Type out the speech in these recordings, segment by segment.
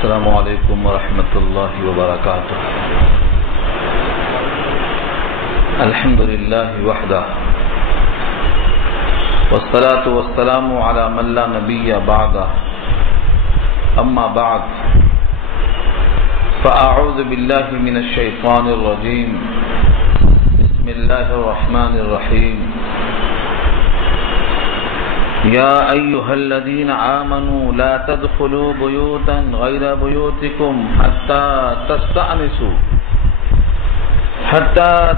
السلام علیکم ورحمۃ اللہ وبرکاتہ. الحمد للہ وحدہ والصلاة والسلام علی من لا نبی بعدہ. اما بعد فاعوذ باللہ من الشیطان الرجیم. بسم اللہ الرحمن الرحیم. یا ایہا الذین آمنوا لا تدخلوا بیوتا غیر بیوتکم حتی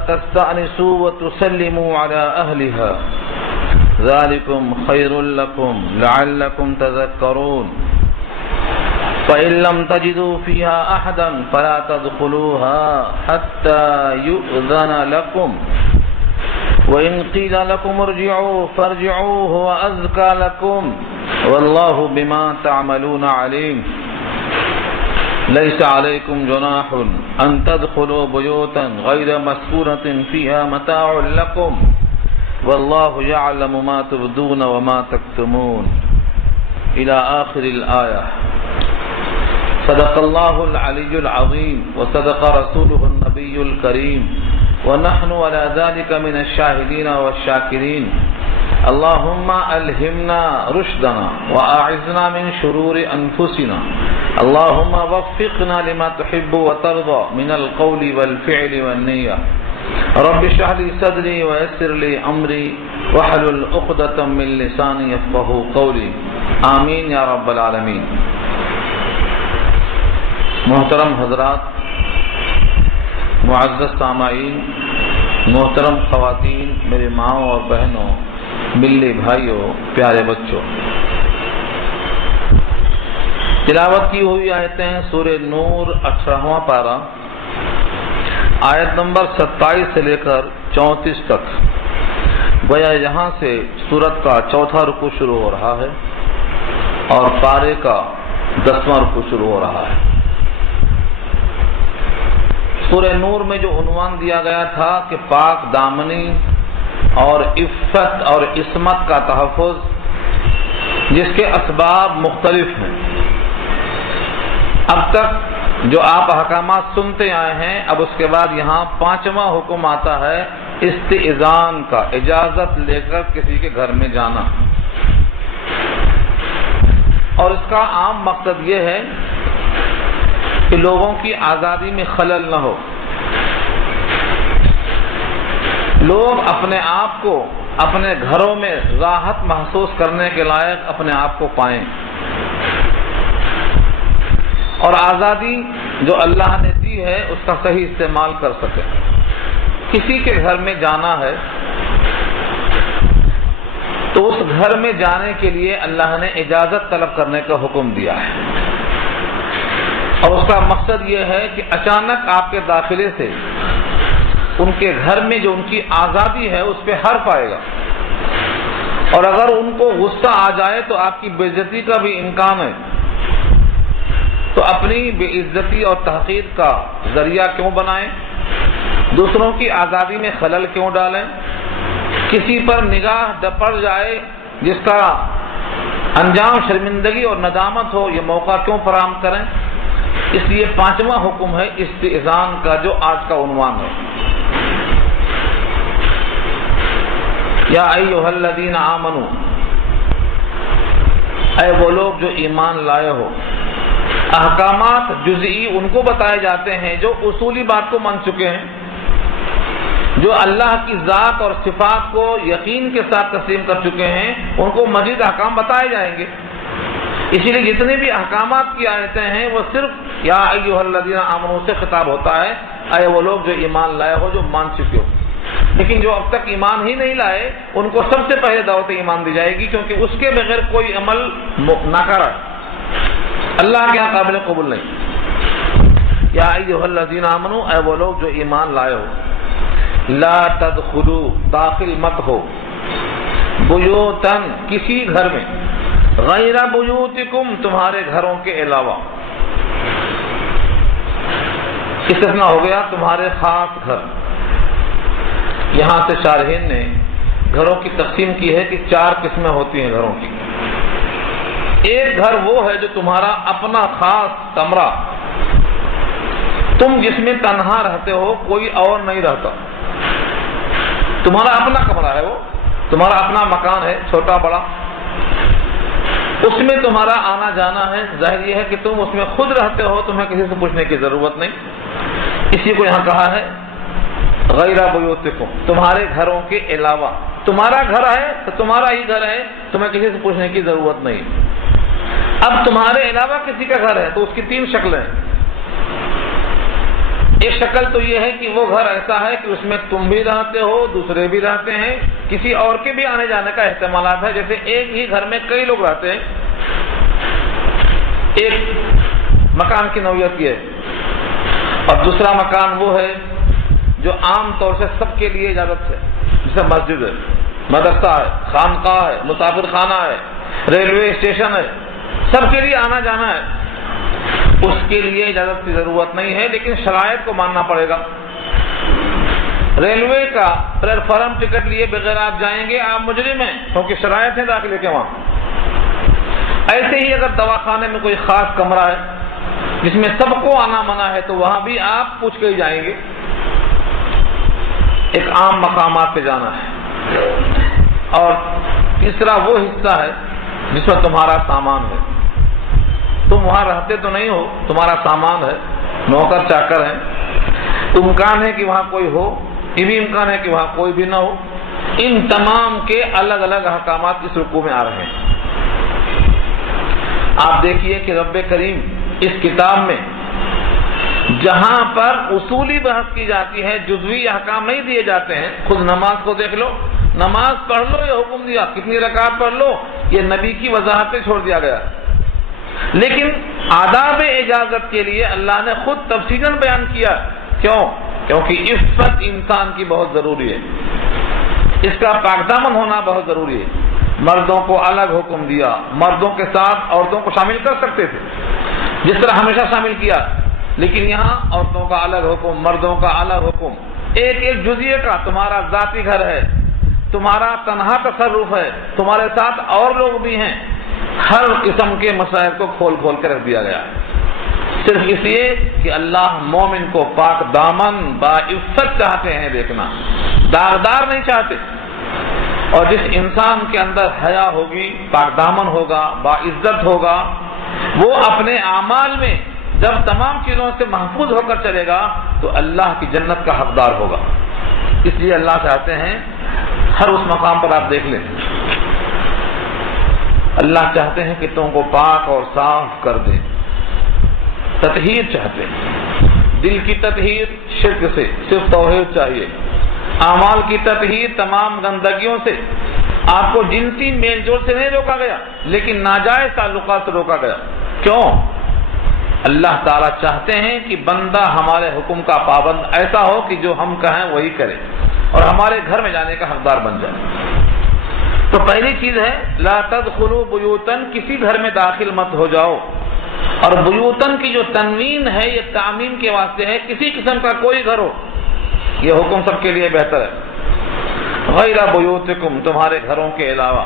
تستأنسوا وتسلموا علی اہلها ذالکم خیر لکم لعلکم تذکرون. فإن لم تجدوا فيها أحدا فلا تدخلوها حتى يؤذن لكم وإن قيل لكم ارجعوا فارجعوا هو أزكى لكم والله بما تعملون عليم. ليس عليكم جناح أن تدخلوا بيوتا غير مسكونة فيها متاع لكم والله يعلم ما تبدون وما تكتمون إلى آخر الآية. صدق الله العلي العظيم وصدق رسوله النبي الكريم ونحن على ذلك من الشاهدين والشاكرين. اللهم ألهمنا رشدنا وأعذنا من شرور أنفسنا. اللهم وفقنا لما تحب وترضى من القول والفعل والنية. رب اشرح لي صدري ويسر لي أمري واحلل عقدة من لساني يفقهوا قولي. آمين يا رب العالمين. محترم حضرات، معزز سامعین، محترم خواتین، میری ماؤں اور بہنوں، ملی بھائیوں، پیارے بچوں، تلاوت کی ہوئی آیتیں سورہ نور 18واں پارہ آیت نمبر 27 سے لے کر 34 تک. گویا یہاں سے سورت کا چوتھا رکوع شروع ہو رہا ہے اور پارے کا 10واں رکوع شروع ہو رہا ہے. سورہ نور میں جو عنوان دیا گیا تھا کہ پاک دامنی اور عفت اور عصمت کا تحفظ، جس کے اسباب مختلف ہیں. اب تک جو آپ احکامات سنتے آئے ہیں، اب اس کے بعد یہاں 5واں حکم آتا ہے استئذان کا، اجازت لے کر کسی کے گھر میں جانا. اور اس کا عام مقصد یہ ہے کہ لوگوں کی آزادی میں خلل نہ ہو، لوگ اپنے آپ کو اپنے گھروں میں راحت محسوس کرنے کے لائق اپنے آپ کو پائیں، اور آزادی جو اللہ نے دی ہے اس کا صحیح استعمال کر سکیں. کسی کے گھر میں جانا ہے تو اس گھر میں جانے کے لیے اللہ نے اجازت طلب کرنے کا حکم دیا ہے، اور اس کا مقصد یہ ہے کہ اچانک آپ کے داخلے سے ان کے گھر میں جو ان کی آزادی ہے اس پہ حرف آئے گا، اور اگر ان کو غصہ آ جائے تو آپ کی بے عزتی کا بھی امکان ہے. تو اپنی بے عزتی اور تحقیر کا ذریعہ کیوں بنائیں؟ دوسروں کی آزادی میں خلل کیوں ڈالیں؟ کسی پر نگاہ پڑ جائے جس کا انجام شرمندگی اور ندامت ہو، یہ موقع کیوں فراہم کریں؟ اس لیے 5واں حکم ہے استئذان کا، جو آج کا عنوان ہے. یا ایھا الذین آمنوا، اے وہ لوگ جو ایمان لائے ہو. احکامات جزئی ان کو بتائے جاتے ہیں جو اصولی بات کو مان چکے ہیں، جو اللہ کی ذات اور صفات کو یقین کے ساتھ تسلیم کر چکے ہیں، ان کو مزید احکام بتائے جائیں گے. اسی لیے جتنے بھی احکامات کی آیتیں ہیں وہ صرف یا ایھا الذین آمنوا سے خطاب ہوتا ہے، اے وہ لوگ جو ایمان لائے ہو، جو مان چکے ہو. لیکن جو اب تک ایمان ہی نہیں لائے ان کو سب سے پہلے دعوت ایمان دی جائے گی، کیونکہ اس کے بغیر کوئی عمل ناکارہ ہے، اللہ کے یہاں قابل قبول نہیں. یا ایھا الذین آمنوا، اے وہ لوگ جو ایمان لائے ہو. لا تدخلوا، داخل مت ہو. بیوتن، کسی گھر میں. غیر بیوتکم، تمہارے گھروں کے علاوہ. استثناء ہو گیا تمہارے خاص گھر. یہاں سے شارحین نے گھروں کی تقسیم کی ہے کہ 4 قسمیں ہوتی ہیں گھروں کی. ایک گھر وہ ہے جو تمہارا اپنا خاص کمرہ، تم جس میں تنہا رہتے ہو، کوئی اور نہیں رہتا، تمہارا اپنا کمرہ ہے، وہ تمہارا اپنا مکان ہے، چھوٹا بڑا، اس میں تمہارا آنا جانا ہے۔ ظاہر یہ ہے کہ تم اس میں خود رہتے ہو، تمہیں کسی سے پوچھنے کی ضرورت نہیں۔ اسی کو یہاں کہا ہے غیر بیوتکم، تمہارے گھروں کے علاوہ۔ تمہارا گھر ہے تو تمہارا ہی گھر ہے، تمہیں کسی سے پوچھنے کی ضرورت نہیں۔ اب تمہارے علاوہ کسی کا گھر ہے تو اس کی تین شکلیں ہیں۔ ایک شکل تو یہ ہے کہ وہ گھر ایسا ہے کہ اس میں تم بھی رہتے ہو، دوسرے بھی رہتے ہیں، کسی اور کے بھی آنے جانے کا احتمالات ہے، جیسے ایک ہی گھر میں کئی لوگ رہتے ہیں۔ ایک مکان کی نوعیت یہ ہے، اور دوسرا مکان وہ ہے جو عام طور سے سب کے لیے اجازت ہے، جیسے مسجد ہے، مدرسہ ہے، خانقاہ ہے، مسافر خانہ ہے، ریلوے اسٹیشن ہے، سب کے لیے آنا جانا ہے، اس کے لیے اجازت کی ضرورت نہیں ہے، لیکن شرائط کو ماننا پڑے گا۔ ریلوے کا پلیٹ فارم ٹکٹ لیے بغیر آپ جائیں گے، آپ مجرم ہیں، کیونکہ شرائط ہیں داخلے کے وہاں۔ ایسے ہی اگر دواخانے میں کوئی خاص کمرہ ہے جس میں سب کو آنا منع ہے تو وہاں بھی آپ پوچھ کے ہی جائیں گے۔ ایک عام مقامات پہ جانا ہے۔ اور تیسرا وہ حصہ ہے جس میں تمہارا سامان ہے، تم وہاں رہتے تو نہیں ہو، تمہارا سامان ہے، نوکر چاکر ہیں، امکان ہے کہ وہاں کوئی ہو، یہ بھی امکان ہے کہ وہاں کوئی بھی نہ ہو۔ ان تمام کے الگ الگ احکامات اس رکوع میں آ رہے ہیں۔ آپ دیکھیے کہ رب کریم اس کتاب میں جہاں پر اصولی بحث کی جاتی ہے، جزوی احکام نہیں دیے جاتے ہیں۔ خود نماز کو دیکھ لو، نماز پڑھ لو، یہ حکم دیا، کتنی رکعت پڑھ لو، یہ نبی کی وضاحت پہ چھوڑ دیا گیا۔ لیکن آداب اجازت کے لیے اللہ نے خود تفصیلاً بیان کیا۔ کیوں؟ کیونکہ عفت انسان کی بہت ضروری ہے، اس کا پاک دامن ہونا بہت ضروری ہے۔ مردوں کو الگ حکم دیا، مردوں کے ساتھ عورتوں کو شامل کر سکتے تھے جس طرح ہمیشہ شامل کیا، لیکن یہاں عورتوں کا الگ حکم، مردوں کا الگ حکم، ایک ایک جزیے کا۔ تمہارا ذاتی گھر ہے، تمہارا تنہا تصرف ہے، تمہارے ساتھ اور لوگ بھی ہیں، ہر قسم کے مسائل کو کھول کھول کے رکھ دیا گیا ہے، صرف اس لیے کہ اللہ مومن کو پاک دامن باعزت چاہتے ہیں دیکھنا، داغدار نہیں چاہتے۔ اور جس انسان کے اندر حیا ہوگی، پاک دامن ہوگا، باعزت ہوگا، وہ اپنے اعمال میں جب تمام چیزوں سے محفوظ ہو کر چلے گا تو اللہ کی جنت کا حقدار ہوگا۔ اس لیے اللہ چاہتے ہیں، ہر اس مقام پر آپ دیکھ لیں، اللہ چاہتے ہیں کہ تم کو پاک اور صاف کر دیں، تطہیر چاہتے ہیں، دل کی تطہیر شرک سے، صرف توحید چاہیے، اعمال کی تطہیر تمام گندگیوں سے۔ آپ کو جنسی میل جول سے نہیں روکا گیا، لیکن ناجائز تعلقات سے روکا گیا۔ کیوں؟ اللہ تعالیٰ چاہتے ہیں کہ بندہ ہمارے حکم کا پابند ایسا ہو کہ جو ہم کہیں وہی کرے اور ہمارے گھر میں جانے کا حقدار بن جائے۔ تو پہلی چیز ہے لا تدخلوا بیوتن، کسی گھر میں داخل مت ہو جاؤ۔ اور بیوتن کی جو تنوین ہے یہ تعمیم کے واسطے ہے، کسی قسم کا کوئی گھر ہو، یہ حکم سب کے لیے بہتر ہے۔ غیر بیوتکم، تمہارے گھروں کے علاوہ۔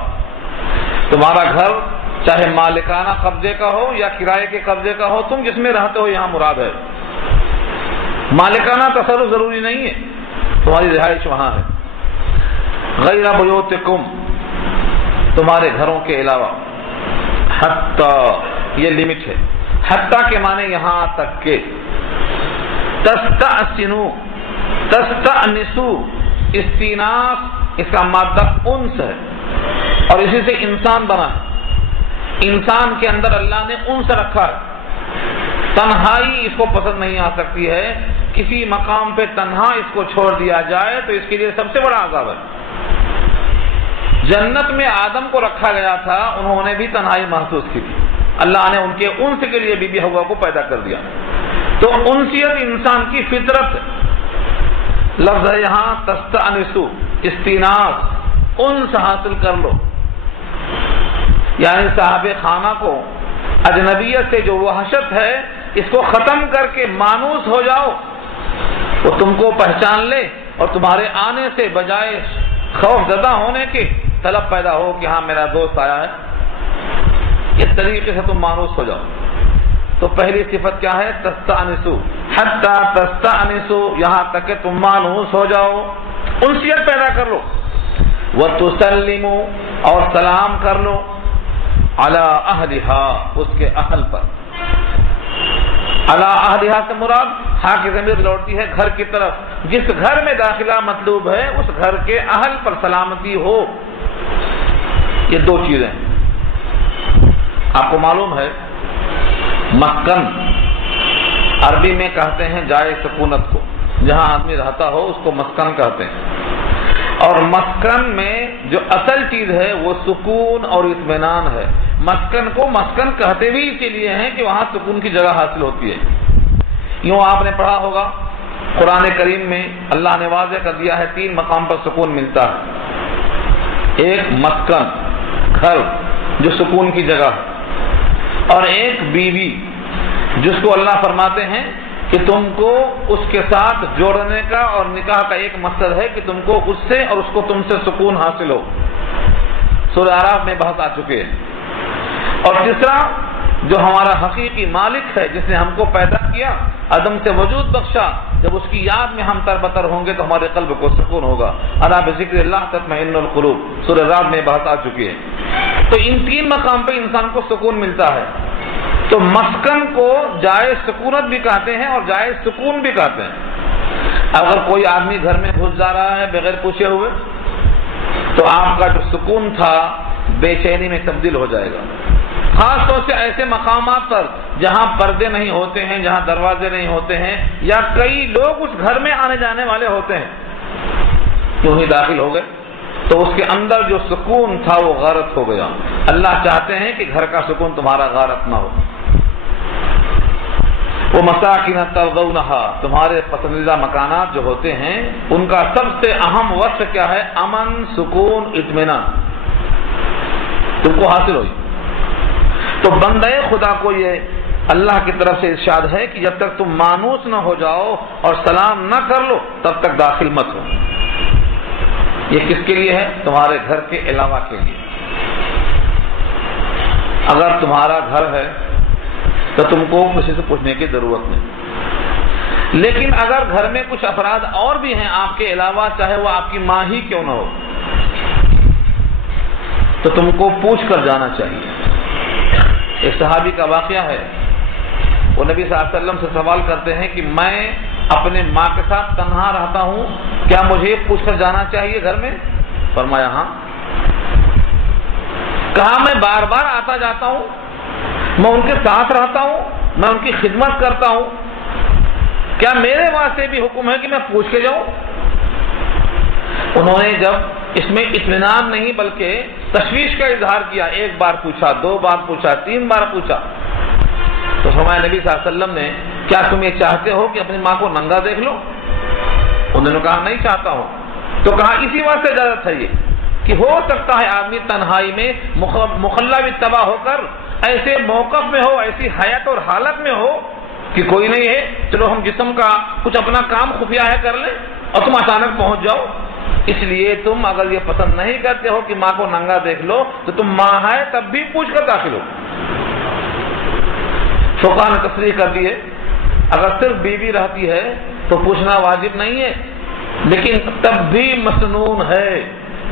تمہارا گھر چاہے مالکانہ قبضے کا ہو یا کرائے کے قبضے کا ہو، تم جس میں رہتے ہو یہاں مراد ہے۔ مالکانہ تصرف ضروری نہیں ہے، تمہاری رہائش وہاں ہے۔ غیر بیوتکم، تمہارے گھروں کے علاوہ۔ حتی، یہ لمٹ ہے، حتی کے معنی یہاں تک کہ تستأنسوا، تستأنسوا، استیناس اس کا مادہ انس ہے اور اسی سے انسان بنا ہے۔ انسان کے اندر اللہ نے انس رکھا ہے، تنہائی اس کو پسند نہیں آ سکتی ہے، کسی مقام پہ تنہا اس کو چھوڑ دیا جائے تو اس کے لیے سب سے بڑا عذاب ہے۔ جنت میں آدم کو رکھا گیا تھا، انہوں نے بھی تنہائی محسوس کی تھی، اللہ نے ان کے انس کے لیے بی بی حوا کو پیدا کر دیا۔ تو انسیت انسان کی فطرت ہے۔ لفظ ہے یہاں تستأنسوا، استیناس، انس حاصل کر لو، یعنی صاحب خانہ کو اجنبیت سے جو وحشت ہے اس کو ختم کر کے مانوس ہو جاؤ، وہ تم کو پہچان لے اور تمہارے آنے سے بجائے خوف زدہ ہونے کے طلب پیدا ہو کہ ہاں میرا دوست آیا ہے۔ اس طریقے سے تم مانوس ہو جاؤ. تو پہلی صفت کیا ہے؟ تستانسو، حتی تستانسو، یہاں تک کہ تم مانوس ہو جاؤ، انسیت پیدا کر لو. وتسلموا، اور سلام کر لو، علی اہلہا، اس کے اہل پر. علی اہلہا سے مراد ہاں کی ضمیر لوٹتی ہے گھر کی طرف. جس گھر میں داخلہ مطلوب ہے اس گھر کے اہل پر سلامتی ہو. یہ دو چیزیں. آپ کو معلوم ہے مسکن عربی میں کہتے ہیں جائے سکونت کو، جہاں آدمی رہتا ہو اس کو مسکن کہتے ہیں. اور مسکن میں جو اصل چیز ہے وہ سکون اور اطمینان ہے. مسکن کو مسکن کہتے بھی اسی لیے ہیں کہ وہاں سکون کی جگہ حاصل ہوتی ہے. یوں آپ نے پڑھا ہوگا قرآن کریم میں اللہ نے واضح کر دیا ہے 3 مقام پر سکون ملتا ہے. ایک مسکن، گھر جو سکون کی جگہ ہے، اور ایک بیوی جس کو اللہ فرماتے ہیں کہ تم کو اس کے ساتھ جوڑنے کا اور نکاح کا ایک مقصد ہے کہ تم کو اس سے اور اس کو تم سے سکون حاصل ہو. سورہ اعراف میں بحث آ چکے ہیں. اور تیسرا جو ہمارا حقیقی مالک ہے جس نے ہم کو پیدا کیا، عدم سے وجود بخشا، جب اس کی یاد میں ہم تربتر ہوں گے تو ہمارے قلب کو سکون ہوگا. الا بذکر اللہ تطمئن القلوب، سورہ رعد میں بحث آ چکی ہے. تو ان 3 مقام پہ انسان کو سکون ملتا ہے. تو مسکن کو جائے سکونت بھی کہتے ہیں اور جائے سکون بھی کہتے ہیں. اگر کوئی آدمی گھر میں گھس جا رہا ہے بغیر پوچھے ہوئے تو آپ کا جو سکون تھا بے چینی میں تبدیل ہو جائے گا. خاص طور سے ایسے مقامات پر جہاں پردے نہیں ہوتے ہیں، جہاں دروازے نہیں ہوتے ہیں، یا کئی لوگ اس گھر میں آنے جانے والے ہوتے ہیں، کیوں ہی داخل ہو گئے تو اس کے اندر جو سکون تھا وہ غارت ہو گیا. اللہ چاہتے ہیں کہ گھر کا سکون تمہارا غارت نہ ہو. وہ مساکن ترضونھا، تمہارے پسندیدہ مکانات جو ہوتے ہیں ان کا سب سے اہم وصف کیا ہے؟ امن، سکون، اطمینان تم کو حاصل ہوئی. تو بندے خدا کو یہ اللہ کی طرف سے ارشاد ہے کہ جب تک تم مانوس نہ ہو جاؤ اور سلام نہ کر لو تب تک داخل مت ہو. یہ کس کے لیے ہے؟ تمہارے گھر کے علاوہ کے لیے. اگر تمہارا گھر ہے تو تم کو کسی سے پوچھنے کی ضرورت نہیں. لیکن اگر گھر میں کچھ افراد اور بھی ہیں آپ کے علاوہ، چاہے وہ آپ کی ماں ہی کیوں نہ ہو، تو تم کو پوچھ کر جانا چاہیے. ایک صحابی کا واقعہ ہے، وہ نبی صلی اللہ علیہ وسلم سے سوال کرتے ہیں کہ میں اپنے ماں کے ساتھ تنہا رہتا ہوں، کیا مجھے پوچھ کر جانا چاہیے گھر میں؟ فرمایا ہاں. کہا میں بار بار آتا جاتا ہوں، میں ان کے ساتھ رہتا ہوں، میں ان کی خدمت کرتا ہوں، کیا میرے واسطے بھی حکم ہے کہ میں پوچھ کے جاؤں؟ انہوں نے جب اس میں اطمینان نہیں بلکہ تشویش کا اظہار کیا، 1 بار پوچھا، 2 بار پوچھا، 3 بار پوچھا، تو فرمایا نبی صلی اللہ علیہ وسلم نے کیا تم یہ چاہتے ہو کہ اپنی ماں کو ننگا دیکھ لو؟ انہوں نے کہا نہیں چاہتا ہوں. تو کہا اسی واسطے اجازت ہے یہ کہ ہو سکتا ہے آدمی تنہائی میں مخلہ بھی تباہ ہو کر ایسے موقف میں ہو، ایسی حیات اور حالت میں ہو کہ کوئی نہیں ہے، چلو ہم جسم کا کچھ اپنا کام خفیہ ہے کر لیں، اور تم اچانک پہنچ جاؤ. اس لیے تم اگر یہ پسند نہیں کرتے ہو کہ ماں کو ننگا دیکھ لو تو تم ماں ہے تب بھی پوچھ کر داخل ہو. فقہاء نے تصریح کر دی ہے اگر صرف بیوی رہتی ہے تو پوچھنا واجب نہیں ہے، لیکن تب بھی مسنون ہے،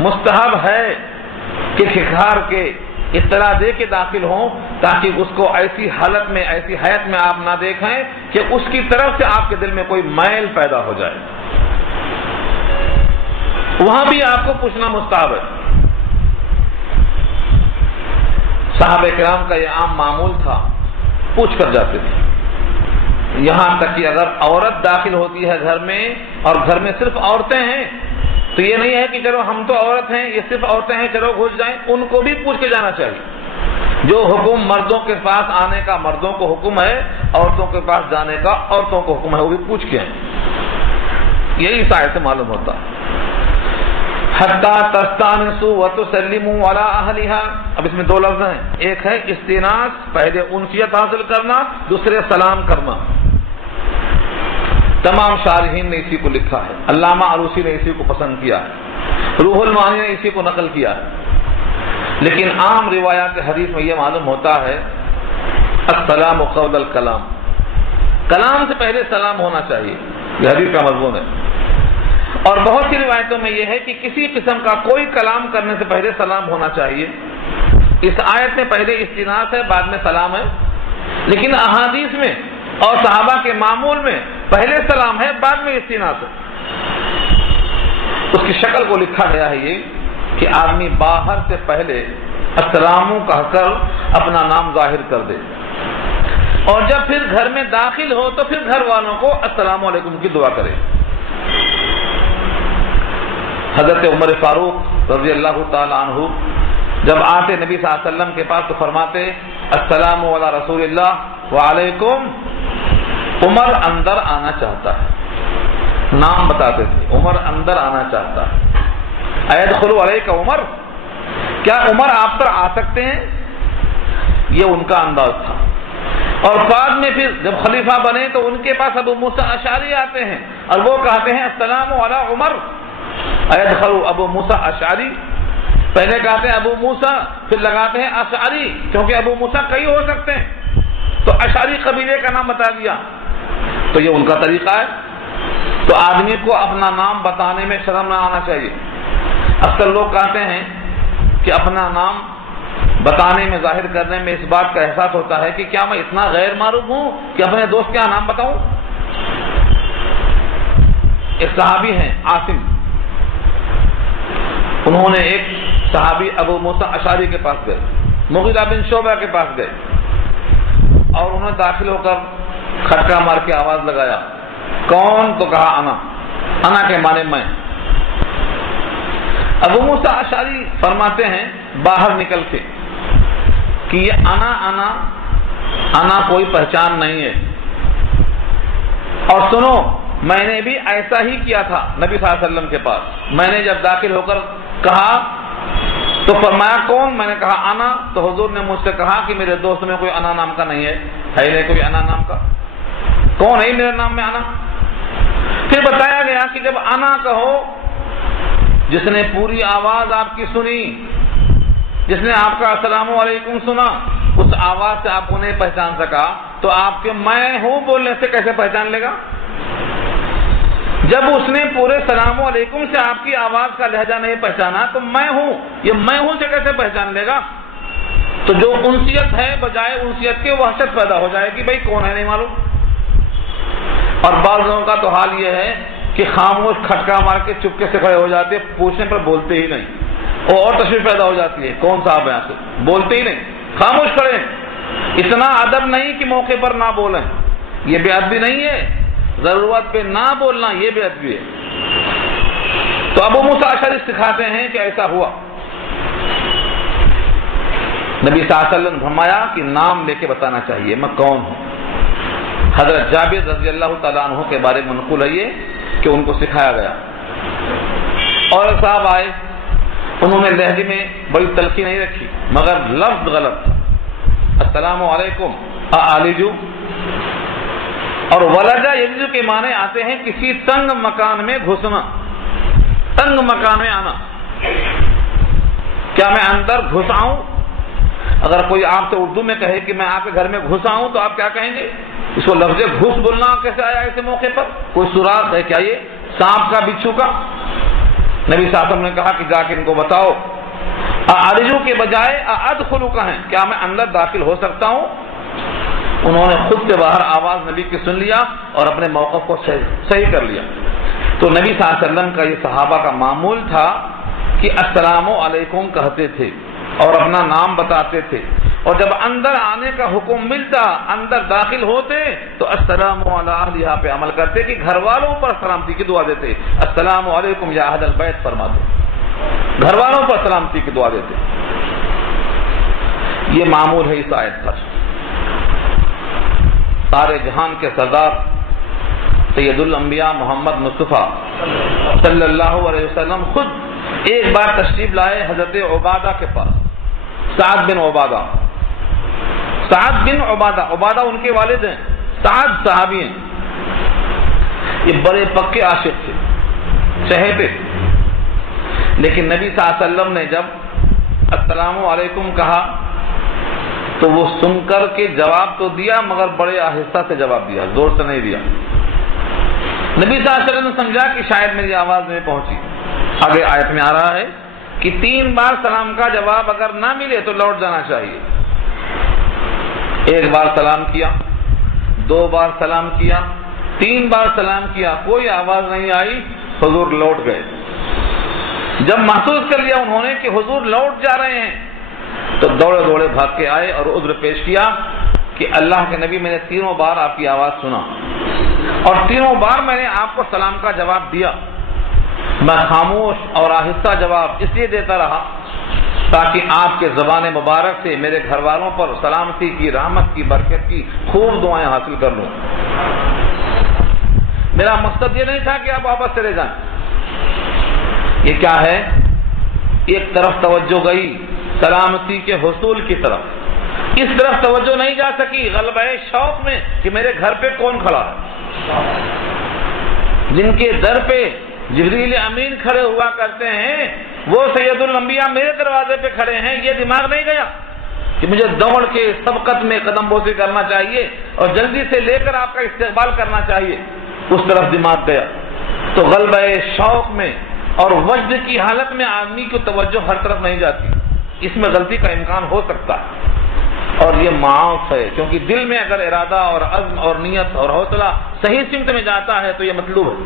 مستحب ہے کہ کھکھار کے اطلاع دے کے داخل ہوں تاکہ اس کو ایسی حالت میں، ایسی حیات میں آپ نہ دیکھیں کہ اس کی طرف سے آپ کے دل میں کوئی میل پیدا ہو جائے. وہاں بھی آپ کو پوچھنا مستحب ہے. صحابہ کرام کا یہ عام معمول تھا، پوچھ کر جاتے تھے. یہاں تک کہ اگر عورت داخل ہوتی ہے گھر میں اور گھر میں صرف عورتیں ہیں تو یہ نہیں ہے کہ چلو ہم تو عورت ہیں، یہ صرف عورتیں ہیں، چلو گھس جائیں. ان کو بھی پوچھ کے جانا چاہیے. جو حکم مردوں کے پاس آنے کا مردوں کو حکم ہے، عورتوں کے پاس جانے کا عورتوں کو حکم ہے، وہ بھی پوچھ کے ہیں. یہی اس آیت سے معلوم ہوتا ہے. حتی تستانسوا وتسلموا علی اہلھا. اب اس میں 2 لفظ ہیں، ایک ہے استئناس، پہلے انسیت حاصل کرنا، دوسرے سلام کرنا. تمام شارحین نے اسی کو لکھا ہے، علامہ علوسی نے اسی کو پسند کیا ہے، روح المعانی نے اسی کو نقل کیا ہے. لیکن عام روایات حدیث میں یہ معلوم ہوتا ہے السلام قبل الکلام، کلام سے پہلے سلام ہونا چاہیے، یہ حدیث کا مضمون ہے۔ اور بہت سی روایتوں میں یہ ہے کہ کسی قسم کا کوئی کلام کرنے سے پہلے سلام ہونا چاہیے۔ اس آیت میں پہلے استئناس ہے، بعد میں سلام ہے، لیکن احادیث میں اور صحابہ کے معمول میں پہلے سلام ہے، بعد میں استئناس ہے۔ اس کی شکل کو لکھا گیا ہے یہ کہ آدمی باہر سے پہلے السلام کہہ کر اپنا نام ظاہر کر دے، اور جب پھر گھر میں داخل ہو تو پھر گھر والوں کو السلام علیکم کی دعا کرے۔ حضرت عمر فاروق رضی اللہ تعالی عنہ جب آتے نبی صلی اللہ علیہ وسلم کے پاس تو فرماتے السلام علی رسول اللہ وعلیکم۔ عمر اندر آنا چاہتا ہے، نام بتاتے تھے، عمر اندر آنا چاہتا ہے۔ ایدخل علیک عمر، کیا عمر آپ پر آ سکتے ہیں؟ یہ ان کا انداز تھا۔ اور بعد میں پھر جب خلیفہ بنے تو ان کے پاس ابو موسیٰ اشعری آتے ہیں اور وہ کہتے ہیں السلام علی عمر۔ ایدخل ابو موسیٰ اشعری، پہلے کہتے ہیں ابو موسیٰ، پھر لگاتے ہیں اشعری، کیونکہ ابو موسیٰ کئی ہو سکتے ہیں، تو اشعری قبیلے کا نام بتا دیا۔ تو یہ ان کا طریقہ ہے۔ تو آدمی کو اپنا نام بتانے میں شرم نہ آنا چاہیے۔ اکثر لوگ کہتے ہیں کہ اپنا نام بتانے میں، ظاہر کرنے میں اس بات کا احساس ہوتا ہے کہ کیا میں اتنا غیر معروف ہوں کہ اپنے دوست کا نام بتاؤں۔ ایک صحابی ہیں عاصم، انہوں نے ایک صحابی ابو موسیٰ اشعری کے پاس گئے، مغیرہ بن شعبہ کے پاس گئے، اور انہوں نے داخل ہو کر کھٹکا مار کے آواز لگایا، کون؟ تو کہا انا، انا کے معنی میں۔ ابو موسیٰ اشعری فرماتے ہیں باہر نکل کے کہ یہ انا انا انا کوئی پہچان نہیں ہے، اور سنو میں نے بھی ایسا ہی کیا تھا نبی صلی اللہ علیہ وسلم کے پاس۔ میں نے جب داخل ہو کر کہا تو فرمایا کون؟ میں نے کہا انا، تو حضور نے مجھ سے کہا کہ میرے دوست میں کوئی انا نام کا نہیں ہے نہیں کوئی انا نام کا؟ کون ہے میرے نام میں انا؟ پھر بتایا گیا کہ جب انا کہو، جس نے پوری آواز آپ کی سنی، جس نے آپ کا السلام علیکم سنا، اس آواز سے آپ کو نہیں پہچان سکا تو آپ کے میں ہوں بولنے سے کیسے پہچان لے گا؟ جب اس نے پورے سلام علیکم سے آپ کی آواز کا لہجہ نہیں پہچانا تو میں ہوں، یہ میں ہوں سے کیسے پہچان لے گا؟ تو جو انسیت ہے بجائے انسیت کے وحشت پیدا ہو جائے گی، بھائی کون ہے نہیں معلوم۔ اور بعض لوگوں کا تو حال یہ ہے کہ خاموش کھٹکا مار کے چپکے سے کھڑے ہو جاتے، پوچھنے پر بولتے ہی نہیں، اور تشویش پیدا ہو جاتی ہے، کون صاحب یہاں سے؟ بولتے ہی نہیں، خاموش کھڑے۔ اتنا ادب نہیں کہ موقع پر نہ بولیں، یہ بے ادبی نہیں ہے، ضرورت پہ نہ بولنا یہ بے ادبی ہے۔ تو ابو موسیٰ اشعری سکھاتے ہیں کہ ایسا ہوا، نبی صلی اللہ علیہ وسلم نے فرمایا کہ نام لے کے بتانا چاہیے میں کون ہوں۔ حضرت جابر رضی اللہ تعالیٰ عنہ کے بارے میں منقول ہے یہ کہ ان کو سکھایا گیا، اور صاحب آئے، انہوں نے لہجے میں بڑی تلخی نہیں رکھی مگر لفظ غلط تھا، السلام علیکم آلیجو، اور ولجا یلجو کے معنی آتے ہیں کسی تنگ مکان میں گھسنا، تنگ مکان میں آنا۔ کیا میں اندر گھس آؤں؟ اگر کوئی آپ سے اردو میں کہے کہ میں آپ کے گھر میں گھس آؤں تو آپ کیا کہیں گے؟ اس کو لفظ گھس بولنا کیسے آیا ایسے موقع پر؟ کوئی سراغ ہے کیا یہ سانپ کا بچھو کا؟ نبی صلی اللہ علیہ وسلم نے کہا کہ جا کے ان کو بتاؤ، ارجو کے بجائے ادخلو کہیں، کیا میں اندر داخل ہو سکتا ہوں؟ انہوں نے خود سے باہر آواز نبی کی سن لیا اور اپنے موقف کو صحیح کر لیا۔ تو نبی صلی اللہ علیہ وسلم کا یہ صحابہ کا معمول تھا کہ السلام علیکم کہتے تھے اور اپنا نام بتاتے تھے، اور جب اندر آنے کا حکم ملتا، اندر داخل ہوتے تو السلام علیہ یہاں پہ عمل کرتے کہ گھر والوں پر سلامتی کی دعا دیتے، السلام علیکم یا اہل البیت فرماتے، گھر والوں پر سلامتی کی دعا دیتے۔ یہ معمول ہے اس آیت پر۔ سارے جہان کے سردار سید الانبیاء محمد مصطفیٰ صلی اللہ علیہ وسلم خود ایک بار تشریف لائے حضرت عبادہ کے پاس، سعد بن عبادہ، سعد بن عبادہ، عبادہ ان کے والد ہیں، سعد صحابی ہیں، یہ بڑے پکے عاشق تھے، چہیتے، لیکن نبی صلی اللہ علیہ وسلم نے جب السلام علیکم کہا تو وہ سن کر کے جواب تو دیا مگر بڑے آہستہ سے جواب دیا، زور سے نہیں دیا۔ نبی صلی اللہ علیہ وسلم نے سمجھا کہ شاید میری آواز نہیں پہنچی۔ آگے آیت میں آ رہا ہے کہ 3 بار سلام کا جواب اگر نہ ملے تو لوٹ جانا چاہیے۔ 1 بار سلام کیا، 2 بار سلام کیا، 3 بار سلام کیا، کوئی آواز نہیں آئی، حضور لوٹ گئے۔ جب محسوس کر لیا انہوں نے کہ حضور لوٹ جا رہے ہیں تو دوڑے دوڑے بھاگ کے آئے اور عذر پیش کیا کہ اللہ کے نبی میں نے 3 بار آپ کی آواز سنا اور 3 بار میں نے آپ کو سلام کا جواب دیا۔ میں خاموش اور آہستہ جواب اس لیے دیتا رہا تاکہ آپ کے زبان مبارک سے میرے گھر والوں پر سلامتی کی، رحمت کی، برکت کی خوب دعائیں حاصل کر لوں۔ میرا مقصد یہ نہیں تھا کہ آپ واپس چلے جائیں۔ یہ کیا ہے؟ ایک طرف توجہ گئی سلامتی کے حصول کی طرف، اس طرف توجہ نہیں جا سکی غلبہ شوق میں کہ میرے گھر پہ کون کھڑا ہے۔ جن کے در پہ جبریل امین کھڑے ہوا کرتے ہیں وہ سید الانبیاء میرے دروازے پہ کھڑے ہیں، یہ دماغ نہیں گیا کہ مجھے دوڑ کے سبقت میں قدم بوسی کرنا چاہیے اور جلدی سے لے کر آپ کا استقبال کرنا چاہیے، اس طرف دماغ گیا۔ تو غلبہ شوق میں اور وجد کی حالت میں آدمی کی توجہ ہر طرف نہیں جاتی، اس میں غلطی کا امکان ہو سکتا ہے اور یہ معاف ہے، کیونکہ دل میں اگر ارادہ اور عزم اور نیت اور حوصلہ صحیح سمت میں جاتا ہے تو یہ مطلوب ہے۔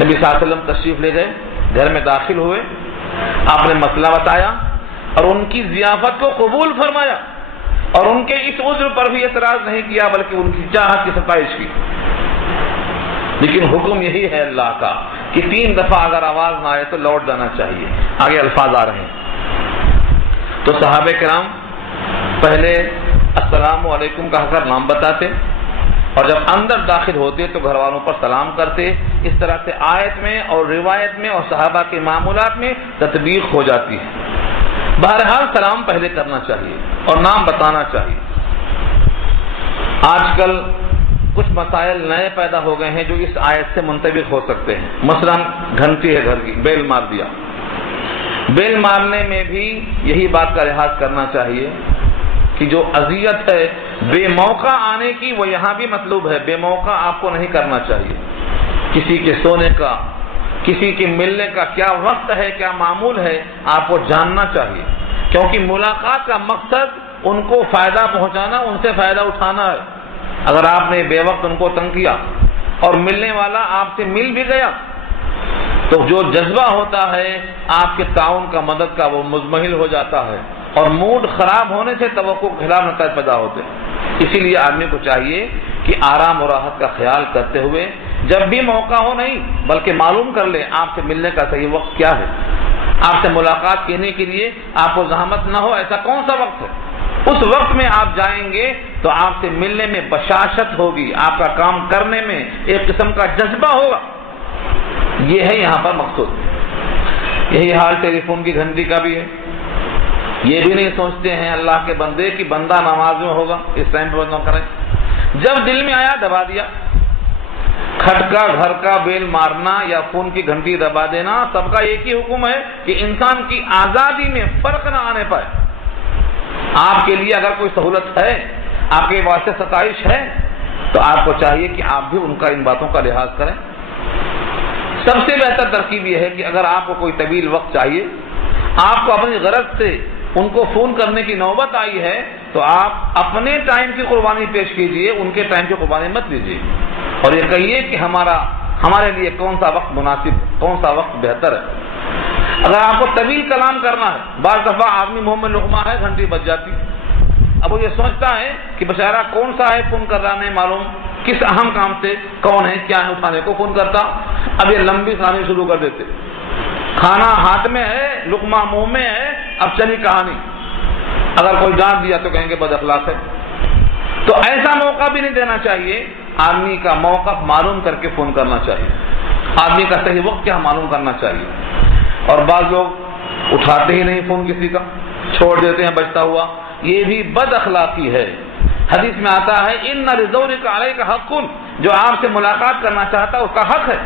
نبی صلی اللہ علیہ وسلم تشریف لے گئے، گھر میں داخل ہوئے، آپ نے مسئلہ بتایا اور ان کی ضیافت کو قبول فرمایا اور ان کے اس عذر پر بھی اعتراض نہیں کیا بلکہ ان کی چاہت کی ستائش کی۔ لیکن حکم یہی ہے اللہ کا کہ 3 دفعہ اگر آواز نہ آئے تو لوٹ جانا چاہیے۔ آگے الفاظ آ رہے ہیں۔ تو صحابہ کرام پہلے السلام علیکم کہہ کر نام بتاتے اور جب اندر داخل ہوتے تو گھر والوں پر سلام کرتے۔ اس طرح سے آیت میں اور روایت میں اور صحابہ کے معمولات میں تطبیق ہو جاتی ہے۔ بہرحال سلام پہلے کرنا چاہیے اور نام بتانا چاہیے۔ آج کل کچھ مسائل نئے پیدا ہو گئے ہیں جو اس آیت سے منطبق ہو سکتے ہیں۔ مثلا گھنٹی ہے گھر کی، بیل مار دیا، بیل مارنے میں بھی یہی بات کا لحاظ کرنا چاہیے کہ جو اذیت ہے بے موقع آنے کی وہ یہاں بھی مطلوب ہے، بے موقع آپ کو نہیں کرنا چاہیے۔ کسی کے سونے کا، کسی کے ملنے کا کیا وقت ہے، کیا معمول ہے، آپ کو جاننا چاہیے، کیونکہ ملاقات کا مقصد ان کو فائدہ پہنچانا، ان سے فائدہ اٹھانا ہے۔ اگر آپ نے بے وقت ان کو تنگ کیا اور ملنے والا آپ سے مل بھی گیا تو جو جذبہ ہوتا ہے آپ کے تعاون کا، مدد کا، وہ مزمحل ہو جاتا ہے اور موڈ خراب ہونے سے توقع کے خلاف نتائج پیدا ہوتے ہیں۔ اسی لیے آدمی کو چاہیے کہ آرام اور راحت کا خیال کرتے ہوئے جب بھی موقع ہو نہیں بلکہ معلوم کر لے آپ سے ملنے کا صحیح وقت کیا ہے، آپ سے ملاقات کرنے کے لیے آپ کو زحمت نہ ہو ایسا کون سا وقت ہے، اس وقت میں آپ جائیں گے تو آپ سے ملنے میں بشاشت ہوگی، آپ کا کام کرنے میں ایک قسم کا جذبہ ہوگا۔ یہ ہے یہاں پر مقصود۔ یہی حال ٹیلی فون کی گھنٹی کا بھی ہے۔ یہ بھی نہیں سوچتے ہیں اللہ کے بندے کہ بندہ نماز میں ہوگا، اس ٹائم پہ بند نہ کریں، جب دل میں آیا دبا دیا۔ کھٹکا گھر کا بیل مارنا یا فون کی گھنٹی دبا دینا، سب کا ایک ہی حکم ہے کہ انسان کی آزادی میں فرق نہ آنے پائے۔ آپ کے لیے اگر کوئی سہولت ہے، آپ کے واسطے ستائش ہے، تو آپ کو چاہیے کہ آپ بھی ان کا ان باتوں کا لحاظ کریں۔ سب سے بہتر ترکیب یہ ہے کہ اگر آپ کو کوئی طویل وقت چاہیے، آپ کو اپنی غرض سے ان کو فون کرنے کی نوبت آئی ہے، تو آپ اپنے ٹائم کی قربانی پیش کیجئے، ان کے ٹائم کی قربانی مت لیجئے، اور یہ کہیے کہ ہمارے لیے کون سا وقت مناسب، کون سا وقت بہتر ہے۔ اگر آپ کو طویل کلام کرنا ہے، بعض دفعہ آدمی منہ میں لقمہ ہے، گھنٹی بج جاتی، اب وہ یہ سوچتا ہے کہ بیچارہ کون سا ہے فون کر رہا، نہیں معلوم کس اہم کام سے کون ہے کیا ہے اٹھانے کو فون کرتا، اب یہ لمبی کہانی شروع کر دیتے، کھانا ہاتھ میں ہے، لقمہ منہ میں ہے، اب چلی کہانی، اگر کوئی ڈانٹ دیا تو کہیں گے بد اخلاق ہے۔ تو ایسا موقع بھی نہیں دینا چاہیے، آدمی کا موقف معلوم کر کے فون کرنا چاہیے، آدمی کا صحیح وقت کیا معلوم کرنا چاہیے۔ اور بعض لوگ اٹھاتے ہی نہیں فون کسی کا، چھوڑ دیتے ہیں بجتا ہوا، یہ بھی بد اخلاقی ہے۔ حدیث میں آتا ہے ان لزورک علیک حق، جو آپ سے ملاقات کرنا چاہتا ہے اس کا حق ہے،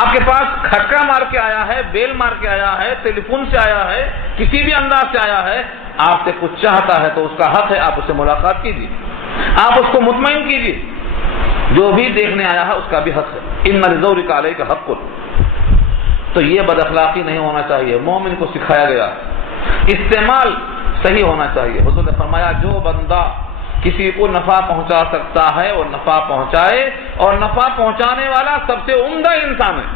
آپ کے پاس کھٹکا مار کے آیا ہے، بیل مار کے آیا ہے، ٹیلی فون سے آیا ہے، کسی بھی انداز سے آیا ہے، آپ سے کچھ چاہتا ہے تو اس کا حق ہے، آپ اس سے ملاقات کیجیے، آپ اس کو مطمئن کیجیے، جو بھی دیکھنے آیا ہے اس کا بھی حق ہے، ان لزورک علیک حق۔ تو یہ بد اخلاقی نہیں ہونا چاہیے، مومن کو سکھایا گیا، استعمال صحیح ہونا چاہیے۔ حضور نے فرمایا جو بندہ کسی کو نفع پہنچا سکتا ہے اور نفع پہنچائے، اور نفع پہنچانے والا سب سے عمدہ انسان ہے۔